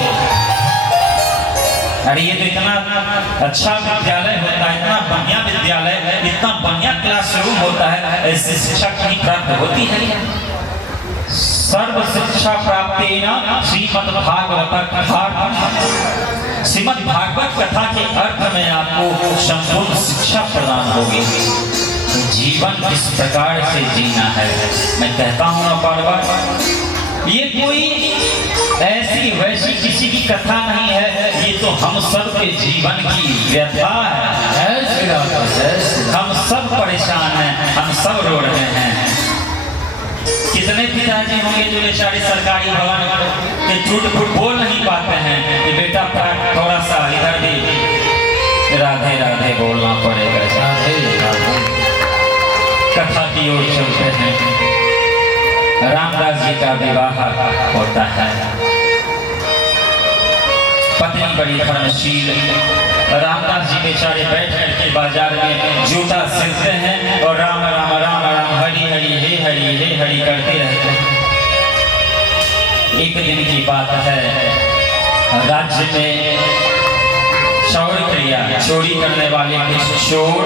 अरे ये तो इतना अच्छा विद्यालय होता है, इतना बढ़िया विद्यालय, इतना बढ़िया क्लासरूम होता है, ऐसी शिक्षा कहीं प्राप्त होती है? सर्व शिक्षा प्राप्ति न श्रीमद् भागवत कथा। श्रीमद् भागवत कथा के अर्थ में आपको संपूर्ण शिक्षा प्रदान होगी। जीवन किस प्रकार से जीना है, मैं कहता हूँ ना बार बार, ये कोई ऐसी वैसी किसी की कथा नहीं है, ये तो हम सब के जीवन की व्यथा है। हम सब परेशान हैं, हम सब रो रहे हैं। कितने पिताजी होंगे जो बेचारे सरकारी भवन के झूठ फूट बोल नहीं पाते हैं कि बेटा थोड़ा सा इधर भी राधे राधे बोलना पड़ेगा। राधे राधे। कथा की ओर चलते हैं। रामदास जी का विवाह होता है। पत्नी बड़ी धर्मशील, रामदास जी बेचारे बैठ करके बाजार में जूता सिलते हैं और राम राम राम राम हरि हरि हे हरि करते रहते हैं। एक दिन की बात है, राज्य में चौर क्रिया, चोरी करने वाले कुछ चोर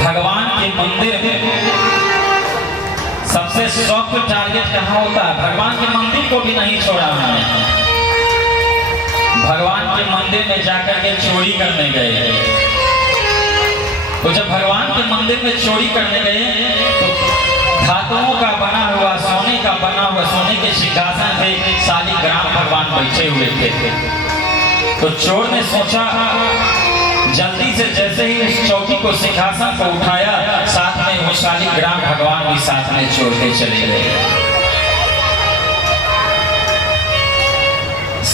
भगवान के मंदिर में, सबसे सॉफ्ट टारगेट कहाँ होता है? भगवान के मंदिर को भी नहीं छोड़ा उन्होंने। भगवान के मंदिर में जाकर के चोरी करने गए। तो जब भगवान के मंदिर में चोरी करने गए तो धातुओं का बना हुआ, सोने का बना हुआ, सोने के सिंहासन पे शालिग्राम भगवान बैठे हुए थे। तो चोर ने सोचा, जल्दी से जैसे ही उस चौकी को, सिंहासन को उठाया, साथ में वो शालिग्राम भगवान भी साथ में छोड़ के चले गए।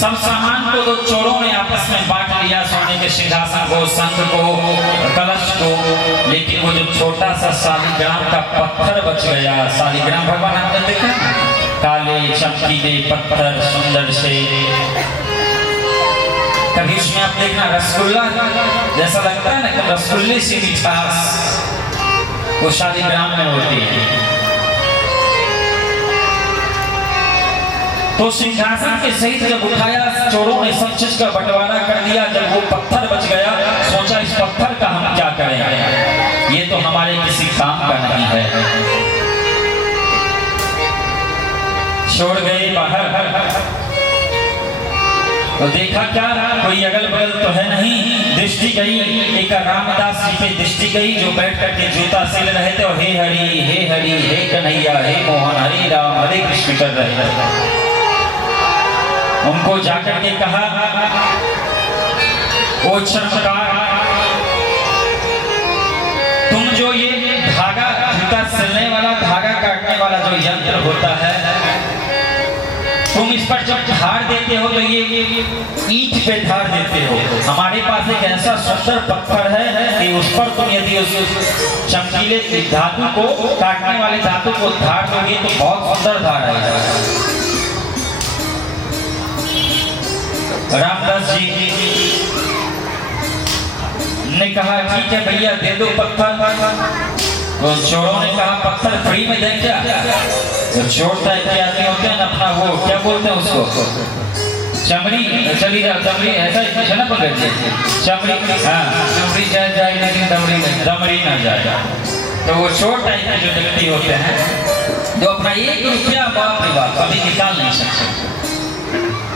सब सामान को तो चोरों ने आपस में बांट लिया, सोने के सिंहासन को, संत को, कलश को, लेकिन वो जो छोटा सा शालिग्राम का पत्थर बच गया। शालिग्राम भगवान आपने देखा, काले चमकीले पत्थर सुंदर से, कभी उसमें आप देखना रसगुल्ला जैसा लगता है ना, कि रसगुल्ले से मिठास वो शालिग्राम में होती है। तो सिंहासन के सहित जब उठाया, चोरों ने सब चीज का बंटवारा कर दिया। जब वो पत्थर बच गया, सोचा इस पत्थर का हम क्या करेंगे, ये तो हमारे किसी काम का नहीं है। छोड़ गए बाहर, तो देखा क्या, कोई अगल बगल तो है नहीं। दृष्टि गई, एक रामदास जी पे दृष्टि गई, जो बैठ करके जूता सिल रहे थे और हे हरि हे कन्हैया हे मोहन हरे राम हरे कृष्ण कर रहे थे। उनको जाकर के कहा, ओ चमत्कार, तुम जो ये धागा, जूता सिलने वाला, धागा काटने वाला जो यंत्र होता है, तुम इस पर जब धार देते हो तो ये ईंट पे धार देते हो। हमारे पास एक ऐसा सुंदर पत्थर है कि उस पर तुम यदि उस चमकीले धातु को, काटने वाले धातु को धार दोगे तो बहुत सुंदर धार आएगा। रामदास जी ने कहा ठीक है भैया दे दो पत्थर। तो चोरों ने कहा पत्थर फ्री में दें क्या? तो चोर टाइप के आदमी होते हैं ना, अपना वो क्या बोलते हैं उसको, चमड़ी चली जा, चमड़ी ऐसा ही ना पकड़ दे, चमड़ी, हाँ चमड़ी जाए लेकिन दमड़ी ना जाए। तो वो चोर टाइप के जो व्यक्ति होते हैं, जो अपना 1 रुपया बाप रे बाप कभी निकाल नहीं सकते,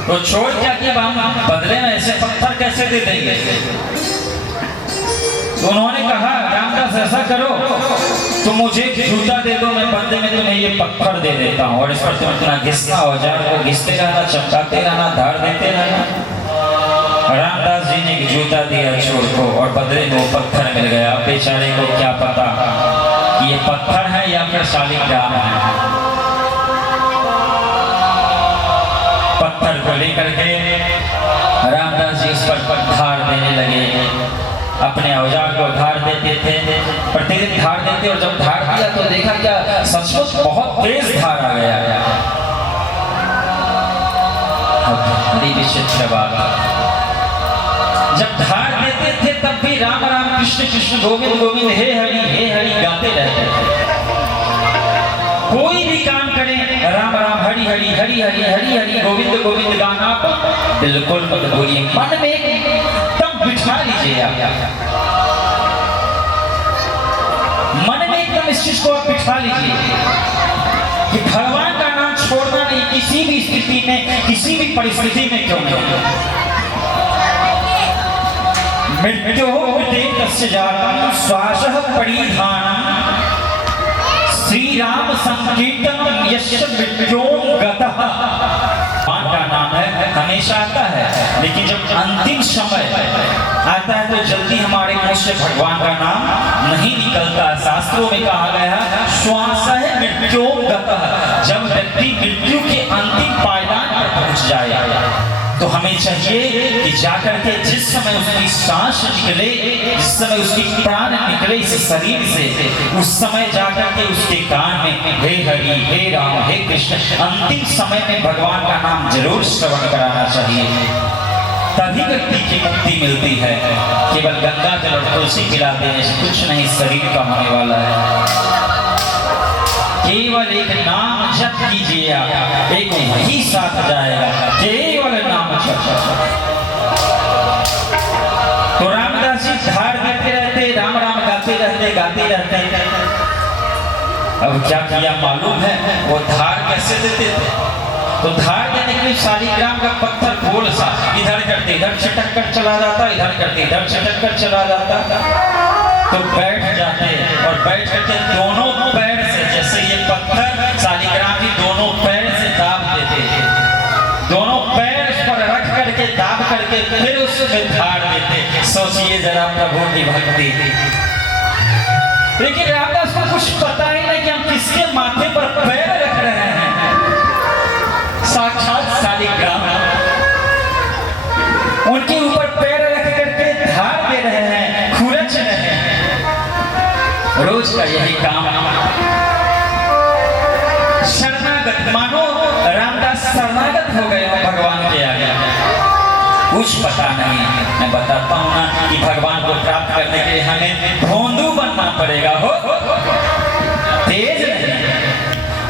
तो छोड़ क्या कि हम बदले में ऐसे पत्थर कैसे दे देंगे। तो उन्होंने कहा रामदास ऐसा करो, तुम मुझे जूता दे दो, मैं बदले में तुम्हें ये पत्थर दे देता हूँ, और इस पर तुम इतना घिसना, औजार को घिसते रहना, चमकाते रहना, धार देते रहना। रामदास जी ने एक जूता दिया चोर को, और बदले में वो पत्थर मिल गया। बेचारे को क्या पता कि ये पत्थर है या फिर शालिग्राम है। पत्थर को लेकर के रामदास जी उस पर धार देने लगे, अपने औजार को धार देते थे, प्रतिदिन धार देते, और जब धार दिया तो देखा क्या सचमुच बहुत तेज धार आ गया। बड़ी विचित्र बात, जब धार देते थे तब भी राम राम कृष्ण कृष्ण गोविंद गोविंद हे हरि गाते रहते थे। कोई भी काम करें राम राम हरि हरि गोविंद गोविंद गाना बिल्कुल मत भूलिए, मन में एकदम बिठा लीजिए आप, मन में एकदम इस चीज को आप बिठा लीजिए कि भगवान का नाम छोड़ना नहीं, किसी भी स्थिति में, किसी भी परिस्थिति में क्यों नहीं। मृत्यु तस्य जातम् श्वासः परिधानम् श्री राम संकीर्तनम यस्य मृत्यों गतः। भगवान का नाम है हमेशा आता है, लेकिन जब अंतिम समय आता है तो जल्दी हमारे मुंह से भगवान का नाम नहीं निकलता। शास्त्रों में कहा गया है श्वास है मृत्यों गतः, जब व्यक्ति मृत्यु के अंतिम पायदान पर पहुंच जाए तो हमें चाहिए कि जाकर के जिस समय उसकी सांस निकले, जिस समय उसकी प्राण निकले इस शरीर से, उस समय जाकर के उसके कान में हे हरि हे राम हे कृष्ण, अंतिम समय में भगवान का नाम जरूर श्रवण कराना चाहिए। तभी व्यक्ति की मुक्ति मिलती है। केवल गंगा जल और तुलसी पिला देने से कुछ नहीं शरीर का होने वाला है। केवल एक नाम जप कीजिए आप, एक वही साथ जाएगा, केवल नाम जप। तो रामदास जी धार देते रहते, राम राम गाते रहते। अब क्या किया मालूम है, वो धार कैसे देते थे? तो धार देने के लिए शालिग्राम का पत्थर गोल सा इधर करते इधर छिटक कर चला जाता, इधर करते इधर छिटक कर चला जाता। तो बैठ जाते और बैठ करके दोनों पैर से, जैसे ये पत्थर शालिग्राम जी दोनों पैर से दाब देते थे, दोनों पैर उस पर रख करके दाब करके फिर उसमें धार देते। सोचिए जरा प्रभु की भक्ति। लेकिन रामदास को कुछ पता ही नहीं कि हम किसके माथे पर पैर रख रहे हैं। साक्षात शालिग्राम रोज का यही काम। शरणागत, मानो रामदास शरणागत हो गए भगवान के आगे। कुछ पता नहीं, मैं बताता हूँ ना कि भगवान को प्राप्त करने के लिए हमें भोंदू बनना पड़ेगा। हो तेज नहीं,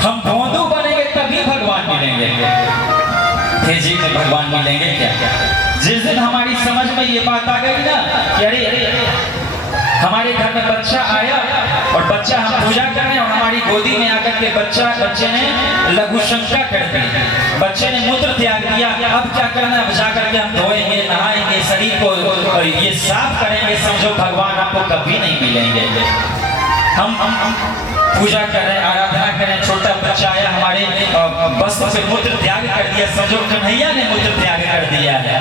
हम भोंदू बनेंगे तभी भगवान मिलेंगे। तेजी में भगवान मिलेंगे क्या? जिस दिन हमारी समझ में ये बात आ गई ना कि अरे हमारे घर में बच्चा आया और बच्चा हम पूजा कर रहे हैं और हमारी गोदी में आकर के बच्चे ने लघु शंका कर दी, बच्चे ने मूत्र त्याग दिया, अब क्या करना? अब जाकर के हम धोएंगे, नहाएंगे, शरीर को और ये साफ करेंगे, समझो भगवान आपको कभी नहीं मिलेंगे। हम पूजा करें, आराधना करें, छोटा बच्चा आया हमारे वस्त्र पे मूत्र त्याग कर दिया, समझो कन्हैया ने मूत्र त्याग कर दिया है।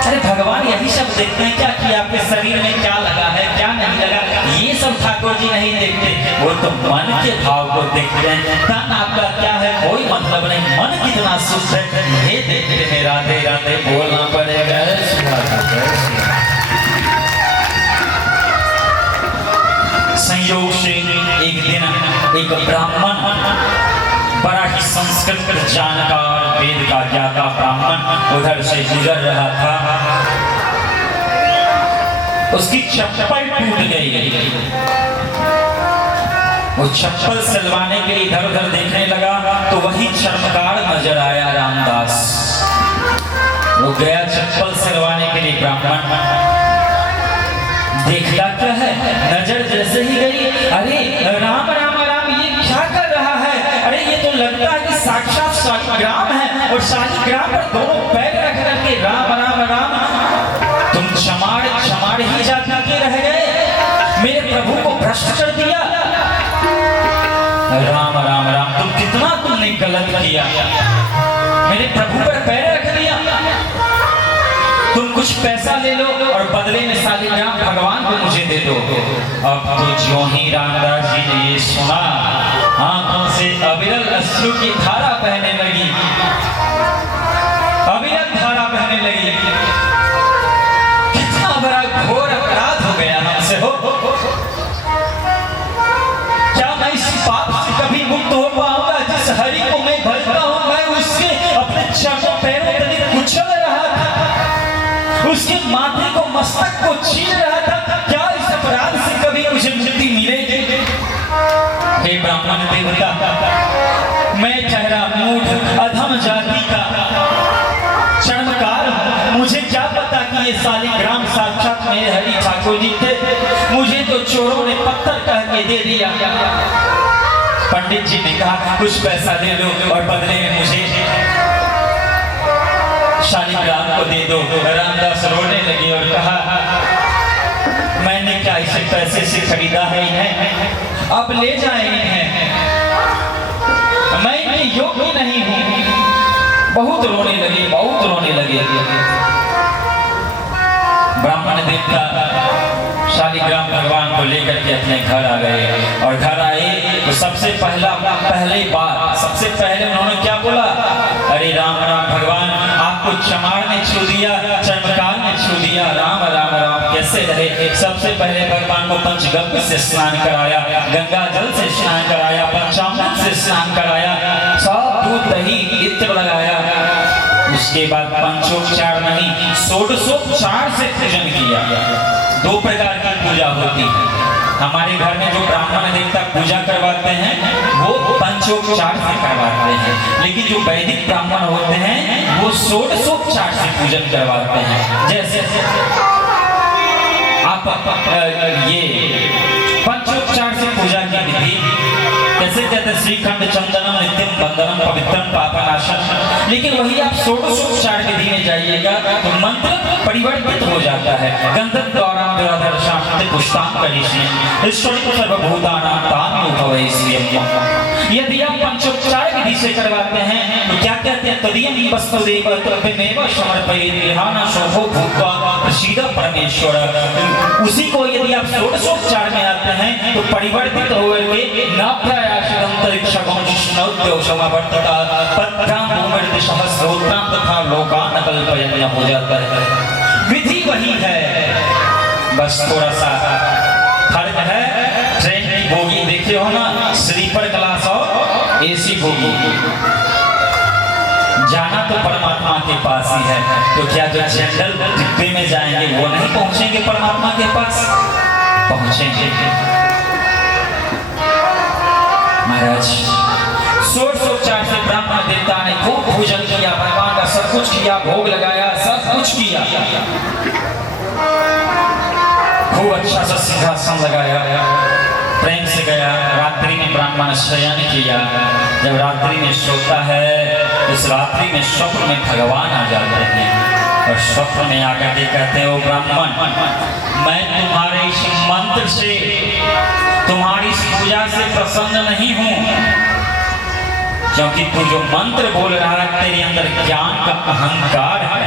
अरे भगवान यही सब देखते हैं क्या कि आपके शरीर में क्या लगा है, क्या नहीं लगा, ये सब ठाकुर जी नहीं देखते। वो तो मन के भाव को देखते हैं। तन आपका क्या है कोई मतलब नहीं, मन कितना शुद्ध है ये देखते हैं। राधे राधे बोलना पड़ेगा। संयोग से एक दिन एक ब्राह्मण, बड़ा ही संस्कृत जानकार, वेद का ज्ञाता ब्राह्मण उधर से गुजर रहा था। उसकी चप्पल टूट गई। वो चप्पल सिलवाने के लिए इधर उधर देखने लगा तो वही चर्मकार नजर आया रामदास। वो गया चप्पल सिलवाने के लिए। ब्राह्मण देखता क्या है, नजर जैसे ही गई, अरे राम राम राम, ये क्या कर रहा है? अरे ये तो लगता है कि साक्षात शालिग्राम है और शालिग्राम पर दोनों पैर रख करके राम राम राम। तुम क्षमाड़ ही जाकर के रह गए, मेरे प्रभु को भ्रष्ट कर दिया। राम राम राम, तुमने गलत किया, मेरे प्रभु पर पैर रख दिया। तुम कुछ पैसा ले लो और बदले में शालिग्राम भगवान को मुझे दे दो। अब तो ज्यों ही रामदास जी ने ये सुना, आंखों से अविरल अश्रु की धारा बहने लगी, अविरल धारा बहने लगी। कितना बड़ा घोर अपराध हो गया हमसे। हो क्या मैं इस पाप से कभी मुक्त हो पाऊंगा? जिस हरि को मैं भजता हूं, मैं उसके अपने चरणों पैरों तले कुचल रहा था, उसके माथे को, मस्तक को छीन रहा था। क्या इस अपराध से कभी मुझे मुक्ति मिलेगी? हे ब्राह्मण देवता, मैं ठहरा मूढ़ अधम जाति का चर्मकार हूं। मुझे क्या पता कि ये शालिग्राम साक्षात मेरे हरि ठाकुर जी थे। मुझे तो चोरों ने पत्थर कह के दे दिया। पंडित जी ने कहा कुछ पैसा दे दो और बदले में मुझे शालिग्राम को दे दो। रामदास रोने लगे और कहा मैंने क्या इसे पैसे से खरीदा है इन्हें, अब ले जाए इन्हें, मैं इनके योग्य नहीं हूं। बहुत रोने लगे, बहुत रोने लगे। ब्राह्मण देवता शालिग्राम भगवान को लेकर के अपने घर आ गए और घर आए तो सबसे पहले उन्होंने क्या बोला? अरे राम राम भगवान, आपको चमार ने छू दिया, चमकार ने छू दिया, राम राम राम कैसे रहे? सबसे पहले भगवान को पंचगव्य से स्नान कराया, गंगा जल से स्नान कराया, पंचामृत से स्नान कराया, सब दूध दही इत्र लगाया। उसके बाद पंचोपचार नहीं, षोडशोपचार से पूजन किया। दो प्रकार की पूजा होती है। हमारे घर में जो ब्राह्मण देवता पूजा करवाते हैं वो पंचोपचार से करवाते हैं, लेकिन जो वैदिक ब्राह्मण होते हैं वो षोडशोपचार से पूजन करवाते हैं। जैसे आप ये पंचोपचार से पूजा की विधि कैसे कहते हैं? श्रीखंड चंदनम नित्यम बंदनम पवित्रम पापनाशन। लेकिन वही आप षोडशोपचार विधि में जाइएगा तो मंत्र परिवर्तित हो जाता है। गंधर्व द्वारा शांति पुष्टांग करिष्ये ईश्वरी सर्वभूतानां तानि भवेस्यम्। यदि आप पंचोपचार विधि से करवाते हैं तो क्या कहते हैं? तदीयं वस्तुदेव तद्मेव समर्पयेत् गृहाण शोभो भूत्वा प्रसीद परमेश्वर। उसी को यदि आप षोडशोपचार में आते हैं तो परिवर्तित होकर के नाभ्यायाशदंतरिक्षगं जिष्णोद्योषमवर्तता पत्रां भूमिर्दिश सहस्रोत्रां तथा लोकान् कल्पयन् हो जाता है। विधि वही है, बस थोड़ा सा फर्क है। देखते हो ना, स्लीपर क्लास और एसी बोगी। जाना तो परमात्मा के पास ही है, तो क्या जो जनरल डिब्बे में जाएंगे वो नहीं पहुंचेंगे परमात्मा के पास? पहुंचेंगे। महाराज 1604 से ब्राह्मण देवता ने खूब पूजन किया, भगवान का सब कुछ किया, भोग लगाया, सब कुछ किया, खूब अच्छा सा सिंहासन लगाया, प्रेम से गया। रात्रि में ब्राह्मण शयन किया। जब रात्रि में सोता है, उस रात्रि में स्वप्न में भगवान आ जाते हैं और स्वप्न में आकर के कहते हो, ब्राह्मण मैं तुम्हारे इस मंत्र से, तुम्हारी इस पूजा से प्रसन्न नहीं हूँ, क्योंकि तू जो मंत्र बोल रहा है तेरे अंदर ज्ञान का अहंकार है,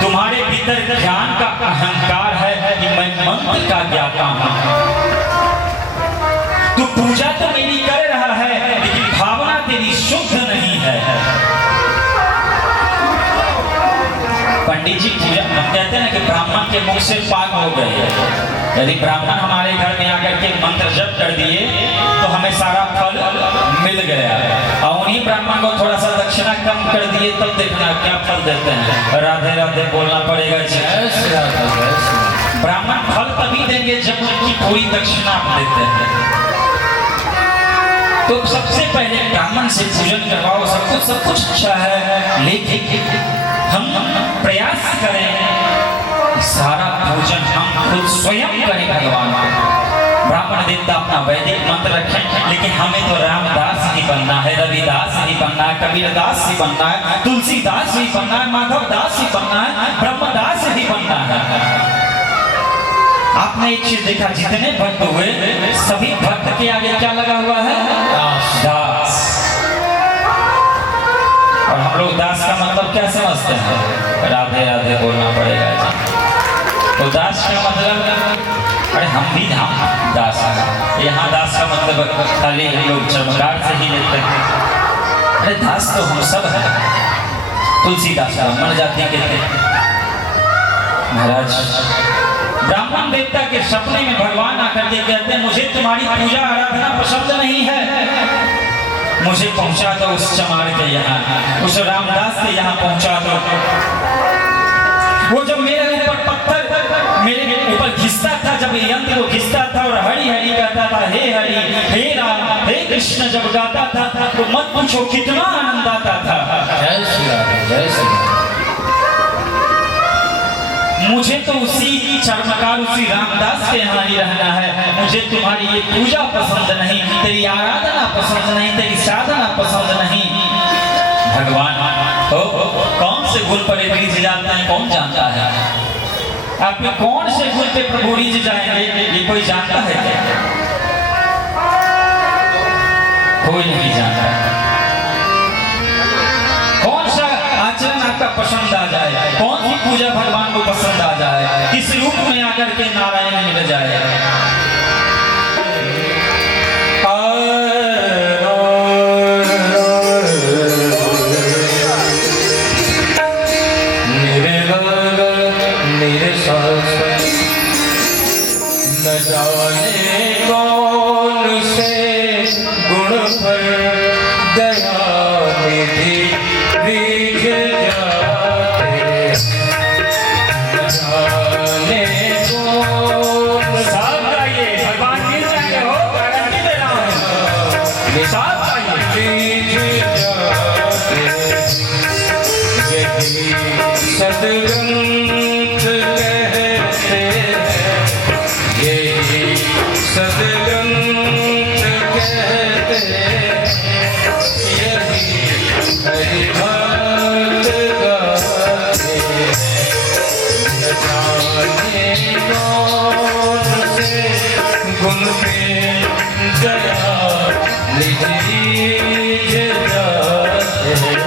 तुम्हारे भीतर ज्ञान का अहंकार है कि मैं मंत्र का ज्ञाता हूँ। तू पूजा तो मेरी कर रहा है, लेकिन भावना तेरी शुद्ध नहीं है। पंडित जी पूजा, हम कहते हैं ना कि ब्राह्मण के मुख से पाक हो गए। यदि ब्राह्मण हमारे घर में आकर के मंत्र जप कर दिए तो हमें सारा फल मिल गया, और उन्हीं ब्राह्मण को थोड़ा सा दक्षिणा कम कर दिए तब देखना क्या फल देते हैं। राधे राधे बोलना पड़ेगा। ब्राह्मण फल तभी देंगे जब उनकी पूरी दक्षिणा आप देते हैं। तो सबसे पहले ब्राह्मण से पूजन करवाओ, सब कुछ अच्छा है, लेकिन हम प्रयास करें सारा पूजन हम खुद स्वयं करें भगवान को। ब्राह्मण देवता अपना वैदिक मंत्र रखें, लेकिन हमें तो रामदास ही बनना है, रविदास ही बनना है, कबीरदास ही बनना है, तुलसीदास ही बनना है, माधवदास ही बनना है, ब्रह्मदास ही बनना है। आपने एक चीज देखा, जितने भक्त हुए सभी भक्त के आगे क्या लगा हुआ है? दास। और हम लोग दास का मतलब क्या समझते हैं? राधे राधे बोलना पड़ेगा जी। तो दास का मतलब, अरे हम भी दास हैं। यहाँ दास का मतलब खाली हम लोग चमत्कार से ही लेते हैं। अरे दास तो हम सब हैं। तुलसीदास ब्राह्मण जाति के थे। महाराज ब्राह्मण देवता के सपने में भगवान आकर के कहते हैं, मुझे तुम्हारी पूजा आराधना पसंद नहीं है, मुझे पहुंचा दो उस चमार के यहाँ, उस रामदास के यहाँ पहुंचा दो। वो जब मेरे ऊपर पत्थर मेरे ऊपर घिसता था, जब यंत्र वो घिसता था और हरि हरि कहता था, हे हरि हे राम हे कृष्ण जब गाता था तो मत पूछो कितना आनंद आता था। जय श्री राम, जय श्री राम। मुझे तो उसी चर्मकार, उसी रामदास के यहाँ ही रहना है। मुझे तुम्हारी ये पूजा पसंद नहीं, तेरी आराधना पसंद नहीं, तेरी साधना पसंद नहीं। भगवान हो कौन से गुण पर रीझ जाते हैं कौन जानता है? आपके कौन से गुण पे प्रभु रीझ जाएंगे ये कोई जानता है क्या? कोई नहीं जानता। कौन सा आचरण आपका पसंद आ जाए, कौन सी पूजा भगवान को पसंद आ जाए, किस रूप में आकर के नारायण मिल जाए। न जाने कौन से गुण पर दया निधि रीझ जाते, न जाने कौन। साथ गाइए, भगवान मिल जाएंगे, हो गारंटी दे रहा हूं। साथ गाइए। रीझ जाते यही सदग्रंथ कहते हैं, यही सदग्रंथ कहते हैं, यही हरिभक्त गाते हैं। न जाने कौन से गुण पे दया निधि रीझ जाते हैं।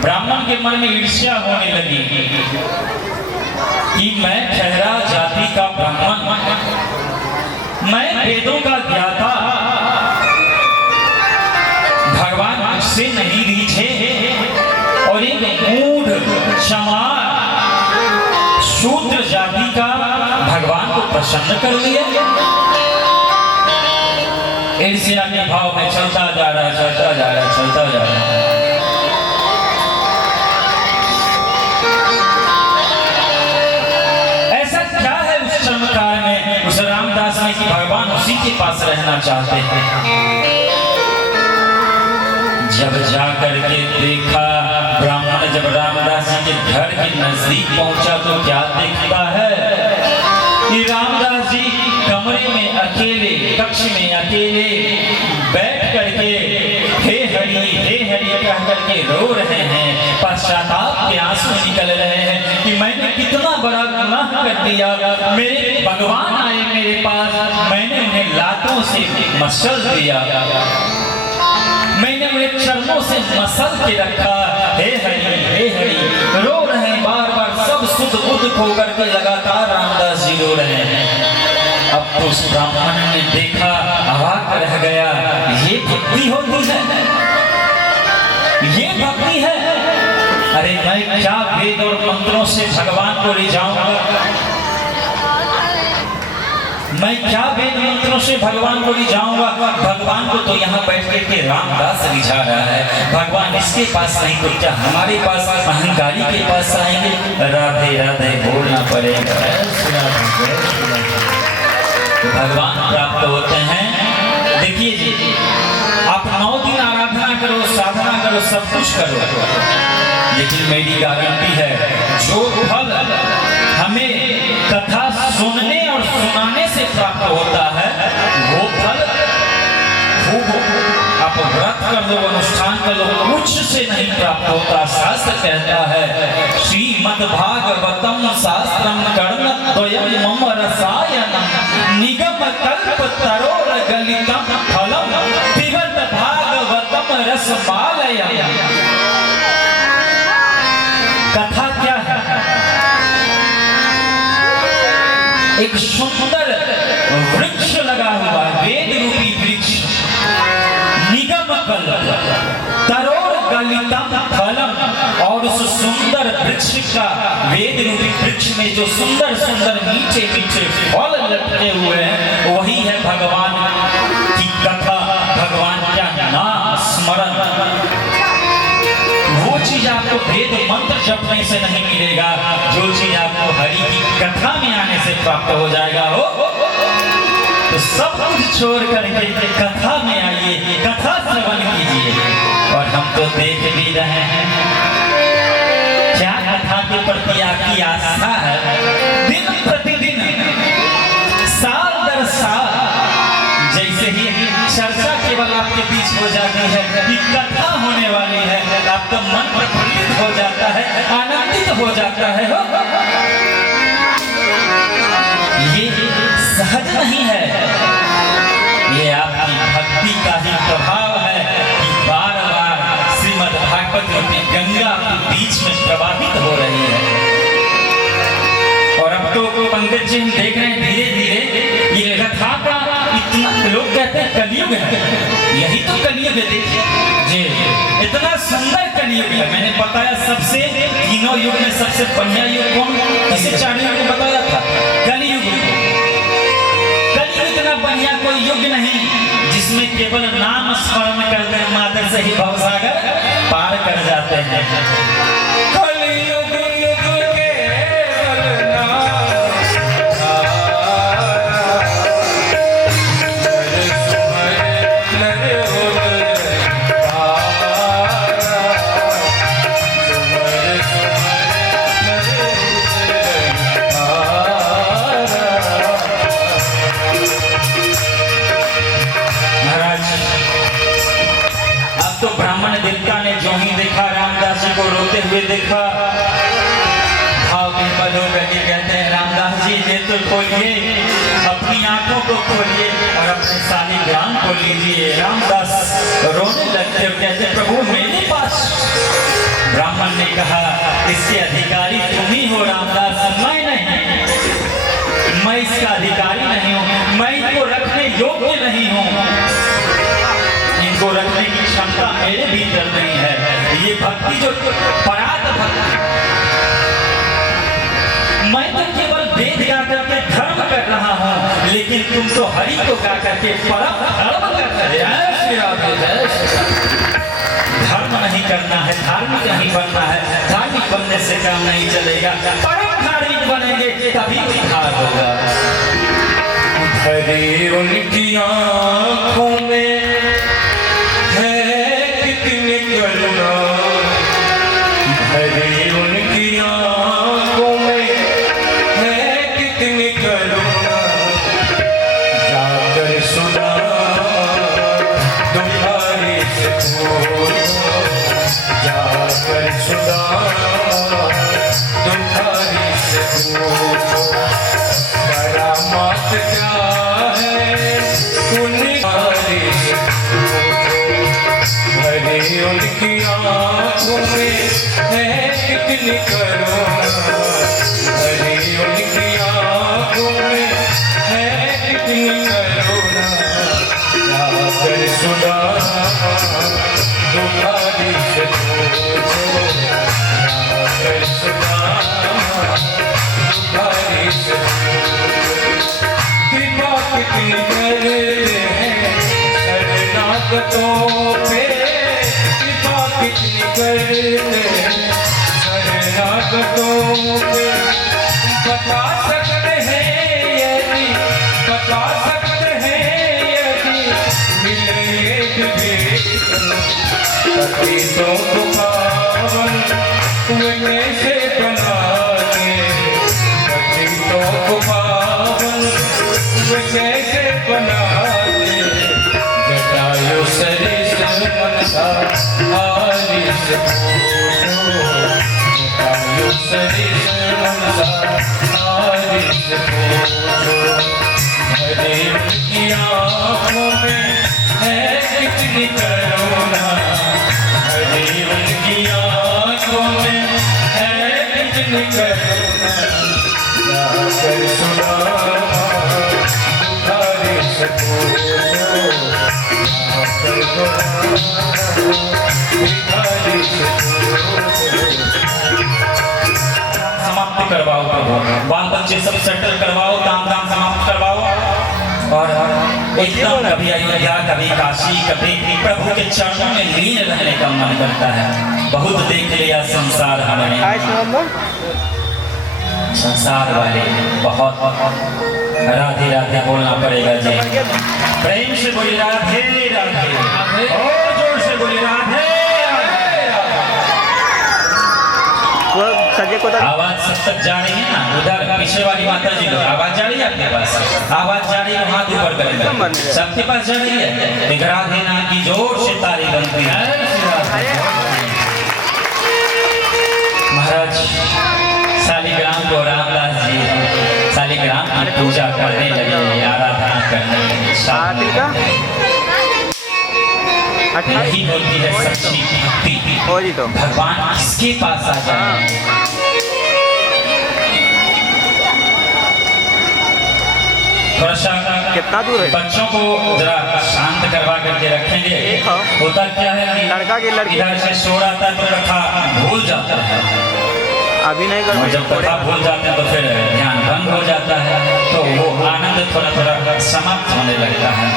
ब्राह्मण के मन में ईर्ष्या होने लगी कि मैं ठहरा जाति का ब्राह्मण, मैं वेदों का ज्ञाता, भगवान मुझसे नहीं रीझे और एक मूढ़ क्षमार शूद्र जाति का भगवान को प्रसन्न कर लिया। ईर्ष्या के भाव में चलता जा रहा है, चलता जा रहा है, चलता जा रहा है। ऐसा क्या है उस चमत्कार में, उस रामदास में कि भगवान उसी के पास रहना चाहते हैं। जब जाकर के देखा ब्राह्मण, जब रामदास जी के घर के नजदीक पहुंचा तो क्या देखता है कि रामदास जी कमरे में अकेले, कक्ष में अकेले बैठ करके हे हरि कह करके रो रहे हैं, पश्चाताप के आंसू निकल रहे हैं कि मैंने कितना बड़ा गुनाह कर दिया। मेरे भगवान आए मेरे पास, मैंने उन्हें लातों से मसल दिया, मैंने उन्हें चरणों से मसल के रखा। हे हरि रो रहे हैं बार बार, सब सुध बुध खो करके लगातार रामदास जी रो रहे हैं। अब तो उस ब्राह्मण ने देखा, अवाक रह गया, ये भक्ति होती है, ये भक्ति है। अरे मैं क्या वेद और मंत्रों से भगवान को रिझाऊंगा, मैं क्या वेद मंत्रों से भगवान को रिझाऊंगा। भगवान को तो यहाँ बैठ के रामदास रिझा रहा है, भगवान इसके पास नहीं तो क्या हमारे पास अहंकारी के पास आएंगे। राधे राधे बोलना पड़ेगा, भगवान प्राप्त होते हैं। देखिए जी, सब कुछ करो, लेकिन मेरी गारंटी है जो फल हमें कथा सुनने और सुनाने से प्राप्त होता है वो फल खूब आप व्रत कर लो, अनुष्ठान कर लो, कुछ से नहीं प्राप्त होता। शास्त्र कहता है श्रीमद् भागवतम शास्त्रम कर्ण द्वयम मम रसायनम निगम कल्प तरोर गलितम फलम पिबत भागवतम रसमालयम। कथा क्या है? एक सुंदर वृक्ष लगा हुआ है, वेद रूपी वृक्ष, निगम कल्प तरोर गलितम फलम, और उस सुंदर वृक्ष का, वेद रूपी वृक्ष में जो सुंदर सुंदर मीठे मीठे फल लटके हुए हैं वही है भगवान की कथा, भगवान का नाम स्मरण। वो चीज आपको वेद मंत्र जपने से नहीं मिलेगा, जो चीज आपको हरि की कथा में आने से प्राप्त हो जाएगा हो। तो सब कुछ छोड़ करके कथा में आइए, कथा श्रवण कीजिए। और हम तो देख भी रहे हैं क्या कथा के प्रति आपकी आस्था है। दिन प्रतिदिन, साल दर साल, जैसे ही चर्चा केवल आपके बीच हो जाती है कि कथा होने वाली है, आपका मन प्रफुल्लित हो जाता है, आनंदित हो जाता है हो। ये सहज नहीं है, ये आपकी भक्ति का ही प्रभाव है कि बार बार श्रीमद् भागवत रूपी गंगा आपके बीच में प्रवाहित हो रही है। और अब तो पंकज जी हम देख रहे हैं धीरे धीरे ये कथा का इतना, लोग कहते हैं कलयुग है, यही तो कलयुग है। देखिए जी, इतना सुंदर कलयुग है। मैंने बताया सबसे, तीनों युग में सबसे बढ़िया युग कौन, किसी 4 युग में बताया था, कलयुग। कलयुग इतना बढ़िया कोई युग नहीं जिसमें केवल नाम स्मरण करने मात्र से ही भवसागर पार कर जाते हैं। कलयुग युग केवल नाम रोते हुए देखा, भाव विह्वल हो करके कहते हैं रामदास जी नेत्र खोलिए, अपनी आंखों को खोलिए और अपने शालिग्राम को लीजिए। रामदास रोने लगते और कहते प्रभु मेरे पास। ब्राह्मण ने कहा इसके अधिकारी तुम ही हो रामदास, मैं नहीं, मैं इसका अधिकारी नहीं हूँ, मैं इनको रखने योग्य नहीं हूँ, इनको रखने की क्षमता मेरे भीतर नहीं है। ये भक्ति जो परात भक्ति, मैं तो केवल वेद गा करके धर्म कर रहा हूँ, लेकिन तुम तो हरि को गा करके परम धर्म कर रहे हैं। धर्म नहीं करना है, धार्मिक नहीं बनना है, धार्मिक बनने से काम नहीं चलेगा, परम धार्मिक बनेंगे तभी उद्धार होगा। हरि उनकी आंखों में हरि उनकी आंखों में है कितनी करुणा, जाकर सुना तुम्हारी से पूछो, जाकर सुना तुम्हारी से पूछो, करामात क्या है तुम्हारी से पूछो। हरि उनकी आंखों में है कितनी करुणा, हरि उनकी आंखों में है कितनी करुणा, जाकर सुना तुम्हारी से पूछो, जाकर सुना तुम्हारी से पूछो। कृपा कितनी करते हैं शरणागतों पे, कृपा कितनी करते हैं शरणागतों पे, बता सकते हैं यदि, बता सकते हैं यदि मिले विवेक, प्रीतों को पावन वे कैसे बनाते, प्रीतों को पावन वे कैसे बनाते, जटायु सरिस मनसा हारिस पूछो, जटायु सरिस मनसा हारिस पूछो, हरे की आँखों में है कितनी करुणा, हरे की आँखों में है कितनी करुणा, जाकर सुना पुकारे से पूछो, जाकर पुकारे से पूछो। समाप्त करवाओ प्रभु, बाल बच्चे सब सेटल करवाओ, काम धाम समाप्त करवाओ। और एकदम कभी अयोध्या, कभी काशी, कभी प्रभु के चरणों में लीन रहने का मन करता है। बहुत देख लिया संसार हमने, संसार वाले बहुत राधे राधे बोलना पड़ेगा जी। प्रेम से बोली राधे राधे, और जोर से बोली राधे। आवाज सब तक जा रही है ना, उधर पीछे वाली माता जी लोग आवाज जा रही है आपके पास, आवाज जा रही है, हाथ ऊपर करेंगे, सबके पास जा रही है। राधे नाम की जोर से ताली बनती है। महाराज शालिग्राम को रामदास जी शालिग्राम की पूजा करने लगे, आराधना करने लगे। यही होती है सच्ची भक्ति। भगवान किसके पास आ जाए। थोड़ा सा कितना दूर है? बच्चों को जरा शांत करवा करके रखेंगे। होता क्या है कि लड़का की लड़की इधर से शोर आता है तो कथा भूल जाता है, अभी नहीं कर, और जब कथा भूल जाते हैं तो फिर ध्यान भंग हो जाता है, तो वो आनंद थोड़ा थोड़ा समाप्त होने लगता है।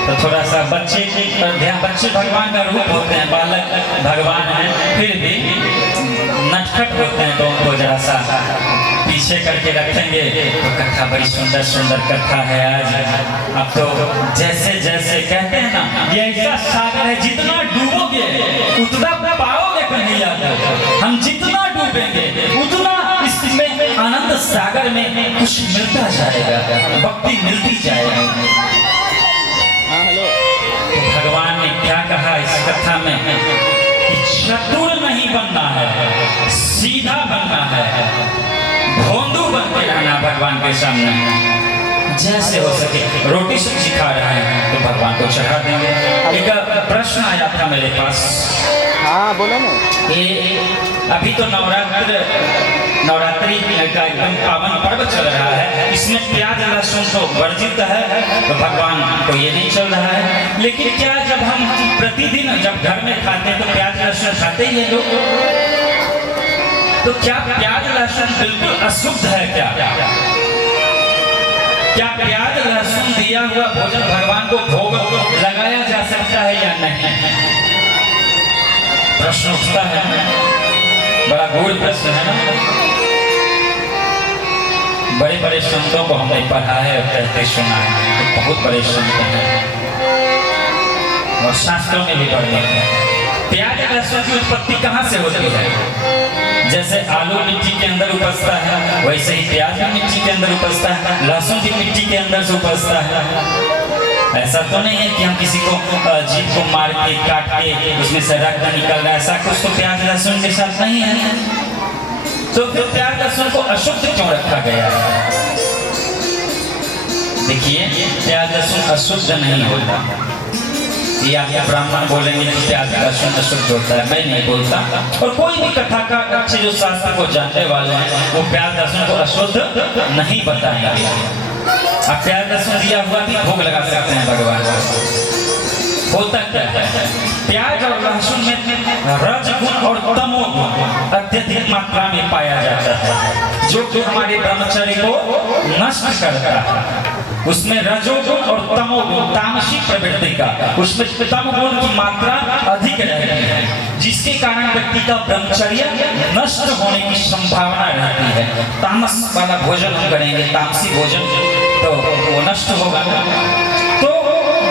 तो थोड़ा सा बच्चे पर ध्यान, बच्चे भगवान का रूप होते हैं, बालक भगवान हैं, फिर भी नटखट होते हैं, तो उनको जरा सा पीछे करके रखेंगे। तो कथा बड़ी सुंदर सुंदर कथा है आज। अब तो जैसे जैसे कहते हैं ना, ये ऐसा सागर है जितना डूबोगे उतना पाओगे कन्हैया को। हम जितना डूबेंगे उतना इसमें आनंद सागर में कुछ मिलता जाएगा, भक्ति मिलती जाएगी। भगवान ने क्या कहा इस कथा में कि चतुर नहीं बनना है, सीधा बनना है, भोंदू बन के रहना भगवान के सामने। जैसे हो सके रोटी सब्जी खा रहे हैं तो भगवान को चढ़ा देंगे। एक प्रश्न आया था मेरे पास। हाँ बोलो ना। ये अभी तो नवरात्रि का एकदम पावन पर्व चल रहा है, इसमें प्याज लहसुन तो वर्जित है, तो भगवान को ये नहीं चल रहा है। लेकिन क्या जब हम प्रतिदिन जब घर में खाते हैं तो प्याज लहसुन खाते ही है लोग, तो क्या प्याज लहसुन बिल्कुल अशुद्ध है? क्या प्याज लहसुन दिया हुआ भोजन भगवान को भोग लगाया जा सकता है या नहीं? प्रश्न उठता है, बड़ा गूढ़ प्रश्न है ना। बड़े बड़े संतों को हमने पढ़ा है और कहते सुना है, तो बहुत बड़े संत हैं और शास्त्रों में भी पढ़ते हैं। प्याज लहसुन की उत्पत्ति कहाँ से होती है? जैसे आलू मिट्टी के अंदर उपजता है, वैसे ही प्याज भी मिट्टी के अंदर उपजता है, लहसुन भी मिट्टी के अंदर से उपजता है। ऐसा तो नहीं है कि हम किसी को जीभ को मार के काट के उसमें से रक्त निकल रहा है, ऐसा कुछ तो प्याज लहसुन के साथ नहीं है। तो फिर प्याज लहसुन को अशुद्ध क्यों रखा गया है? देखिए, प्याज लहसुन अशुद्ध नहीं होता। ये आप ब्राह्मण बोलेंगे कि प्याज लहसुन अशुद्ध होता है, मैं नहीं बोलता। और कोई भी कथा का अच्छे जो शास्त्र को जानने वाले हैं वो प्याज लहसुन को अशुद्ध नहीं बताएंगे। आप प्याज लहसुन दिया हुआ भी भोग लगा सकते हैं भगवान को। होता क्या है, प्याज और लहसुन में रजगुण और तमोगुण अत्यधिक मात्रा में पाया जाता है, जो कि हमारे ब्रह्मचर्य को नष्ट करता है। उसमें रजोगुण और तमोगुण, तामसिक प्रवृत्ति का, उसमें तमोगुण की मात्रा अधिक रहती है, जिसके कारण व्यक्ति का ब्रह्मचर्य नष्ट होने की संभावना रहती है। तामस वाला भोजन हम करेंगे, तामसी भोजन, तो वो नष्ट होगा। तो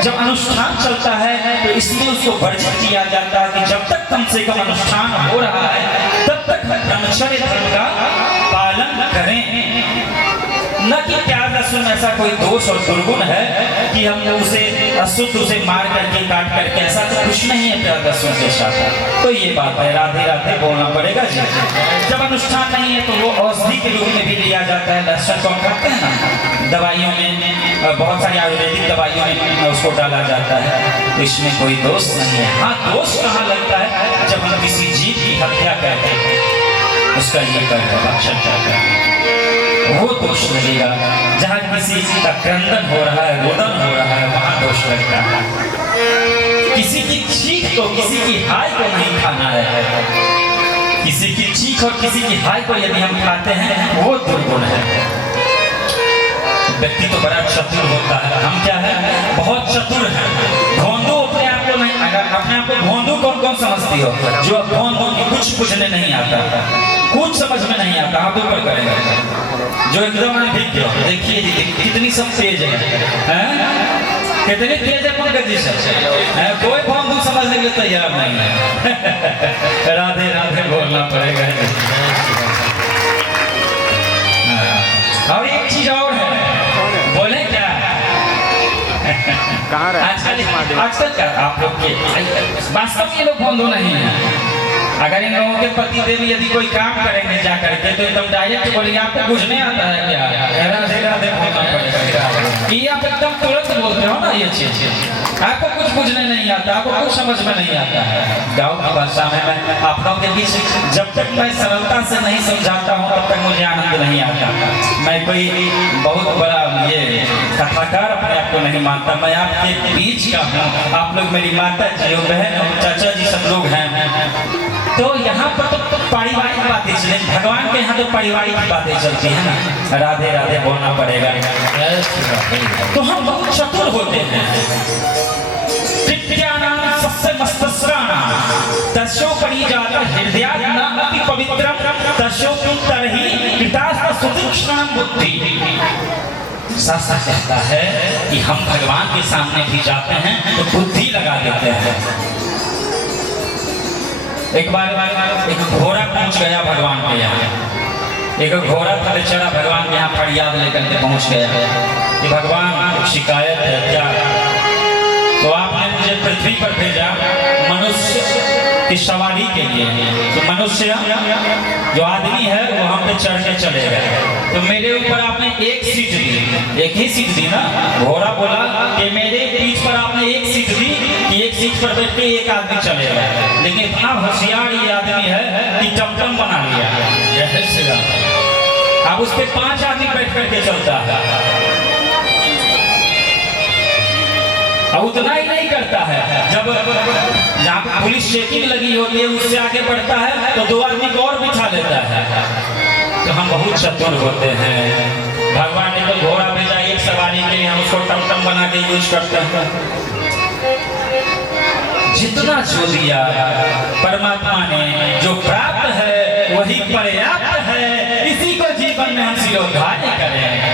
जब अनुष्ठान चलता है तो इसमें उसको वर्जित किया जाता है कि जब तक तक कम से कम अनुष्ठान हो रहा है तब तक हम ब्रह्मचर्य धर्म का पालन करें। न कि प्याज लहसुन में ऐसा कोई दोष और दुर्गुण है कि हम उसे अशुद्ध उसे मार करके काट करके, ऐसा तो कुछ नहीं है प्याज लहसुन के साथ। तो ये बात है, राधे राधे बोलना पड़ेगा जी। जब अनुष्ठान नहीं है तो वो औषधि के रूप में भी लिया जाता है। लहसुन को हम खाते हैं ना, दवाइयों में बहुत सारी आयुर्वेदिक दवाइयों में उसको डाला जाता है, तो इसमें कोई दोष नहीं है। हाँ, दोष कहाँ लगता है जब हम किसी जीव की हत्या करते हैं, उसका ये कर्म भक्षण करते हैं, वो दोष लगेगा। जहाँ किसी का क्रंदन हो रहा है, रोदन हो रहा है, वहाँ दोष लगता है। किसी की चीख को, किसी की हाय को नहीं खाना है। किसी की चीख और किसी की हाय को यदि हम खाते हैं वो दुर्गुण है। व्यक्ति तो बड़ा चतुर होता है, हम क्या है, बहुत चतुर है। भोंदू अपने आप को नहीं, अगर अपने आप को भोंदू कौन कौन समझती हो? जो भोंदू की कुछ पूछने नहीं आता, कुछ समझ में नहीं आता, आप ऊपर करेंगे। जो एकदम अनभिज्ञ हो, देखिए जी कितनी सब तेज है, कितनी तेज है पंकज जी सब, कोई भोंदू समझने के लिए तैयार नहीं है। राधे राधे बोलना पड़ेगा। और एक चीज और है, बोले क्या? कहाँ रहे? आजकल क्या आप लोग के वास्तव में ये लोग भोंदू नहीं है। अगर इन लोगों के पति देव यदि कोई काम करेंगे जा करके तो एकदम डायरेक्ट बोलेंगे आपको कुछ नहीं आता है क्या? राधे राधे बोलना पड़ेगा। ये आप एकदम तुरंत बोलते हो ना ये चीज, आपको कुछ पूछने नहीं आता, आपको कुछ समझ में नहीं आता है। गाँव की भाषा में मैं आप लोगों के बीच जब तक मैं सरलता से नहीं समझाता हूँ तब तक मुझे आनंद नहीं आता। मैं कोई बहुत बड़ा ये कथाकार अपने आप को नहीं मानता, मैं आपके बीच का हूँ। आप लोग मेरी माता जी हो, बहन हो, चाचा जी सब लोग हैं। तो यहाँ पर तो पारिवारिक बातें चले, भगवान के यहाँ तो पारिवारिक बातें चलती है ना। राधे राधे बोलना पड़ेगा। तो हम बहुत चतुर होते हैं। विद्यानां सबसे मस्तस्राणां तस्यो परिजाता हृदयात् न अपि पवित्रं तस्यो तरहि कृतास्थ सुतीक्ष्णं बुद्धि। शास्त्र कहता है कि हम भगवान के सामने भी जाते हैं तो बुद्धि लगा देते हैं। एक बार एक घोड़ा पहुंच गया भगवान के यहाँ। एक घोड़ा था बेचारा भगवान के यहाँ फरियाद लेकर के पहुंच गया कि भगवान शिकायत है क्या? तो आपने मुझे पृथ्वी पर भेजा मनुष्य की सवारी के लिए। तो मनुष्य जो आदमी है वो हम पे चढ़ के चले गए, तो मेरे ऊपर आपने एक सीट दी, एक ही सीट दी ना। घोड़ा बोला कि मेरे पीठ पर आपने एक सीट दी कि एक सीट पर बैठ के एक आदमी चलेगा, लेकिन इतना होशियार ये आदमी है कि टमटम बना लिया। अब उस पर 5 आदमी बैठ करके चलता है। और उतना ही नहीं करता है, जब जहाँ पर पुलिस चेकिंग लगी होती है उससे आगे बढ़ता है तो 2 आदमी को और बिठा लेता है। तो हम बहुत चतुर होते हैं। भगवान ने तो घोड़ा भेजा एक सवारी के लिए, हम उसको टमटम बना के यूज करते हैं। जितना जो दिया परमात्मा ने, जो प्राप्त है वही पर्याप्त है। इसी को जीवन में हम सिरोधार्य करें।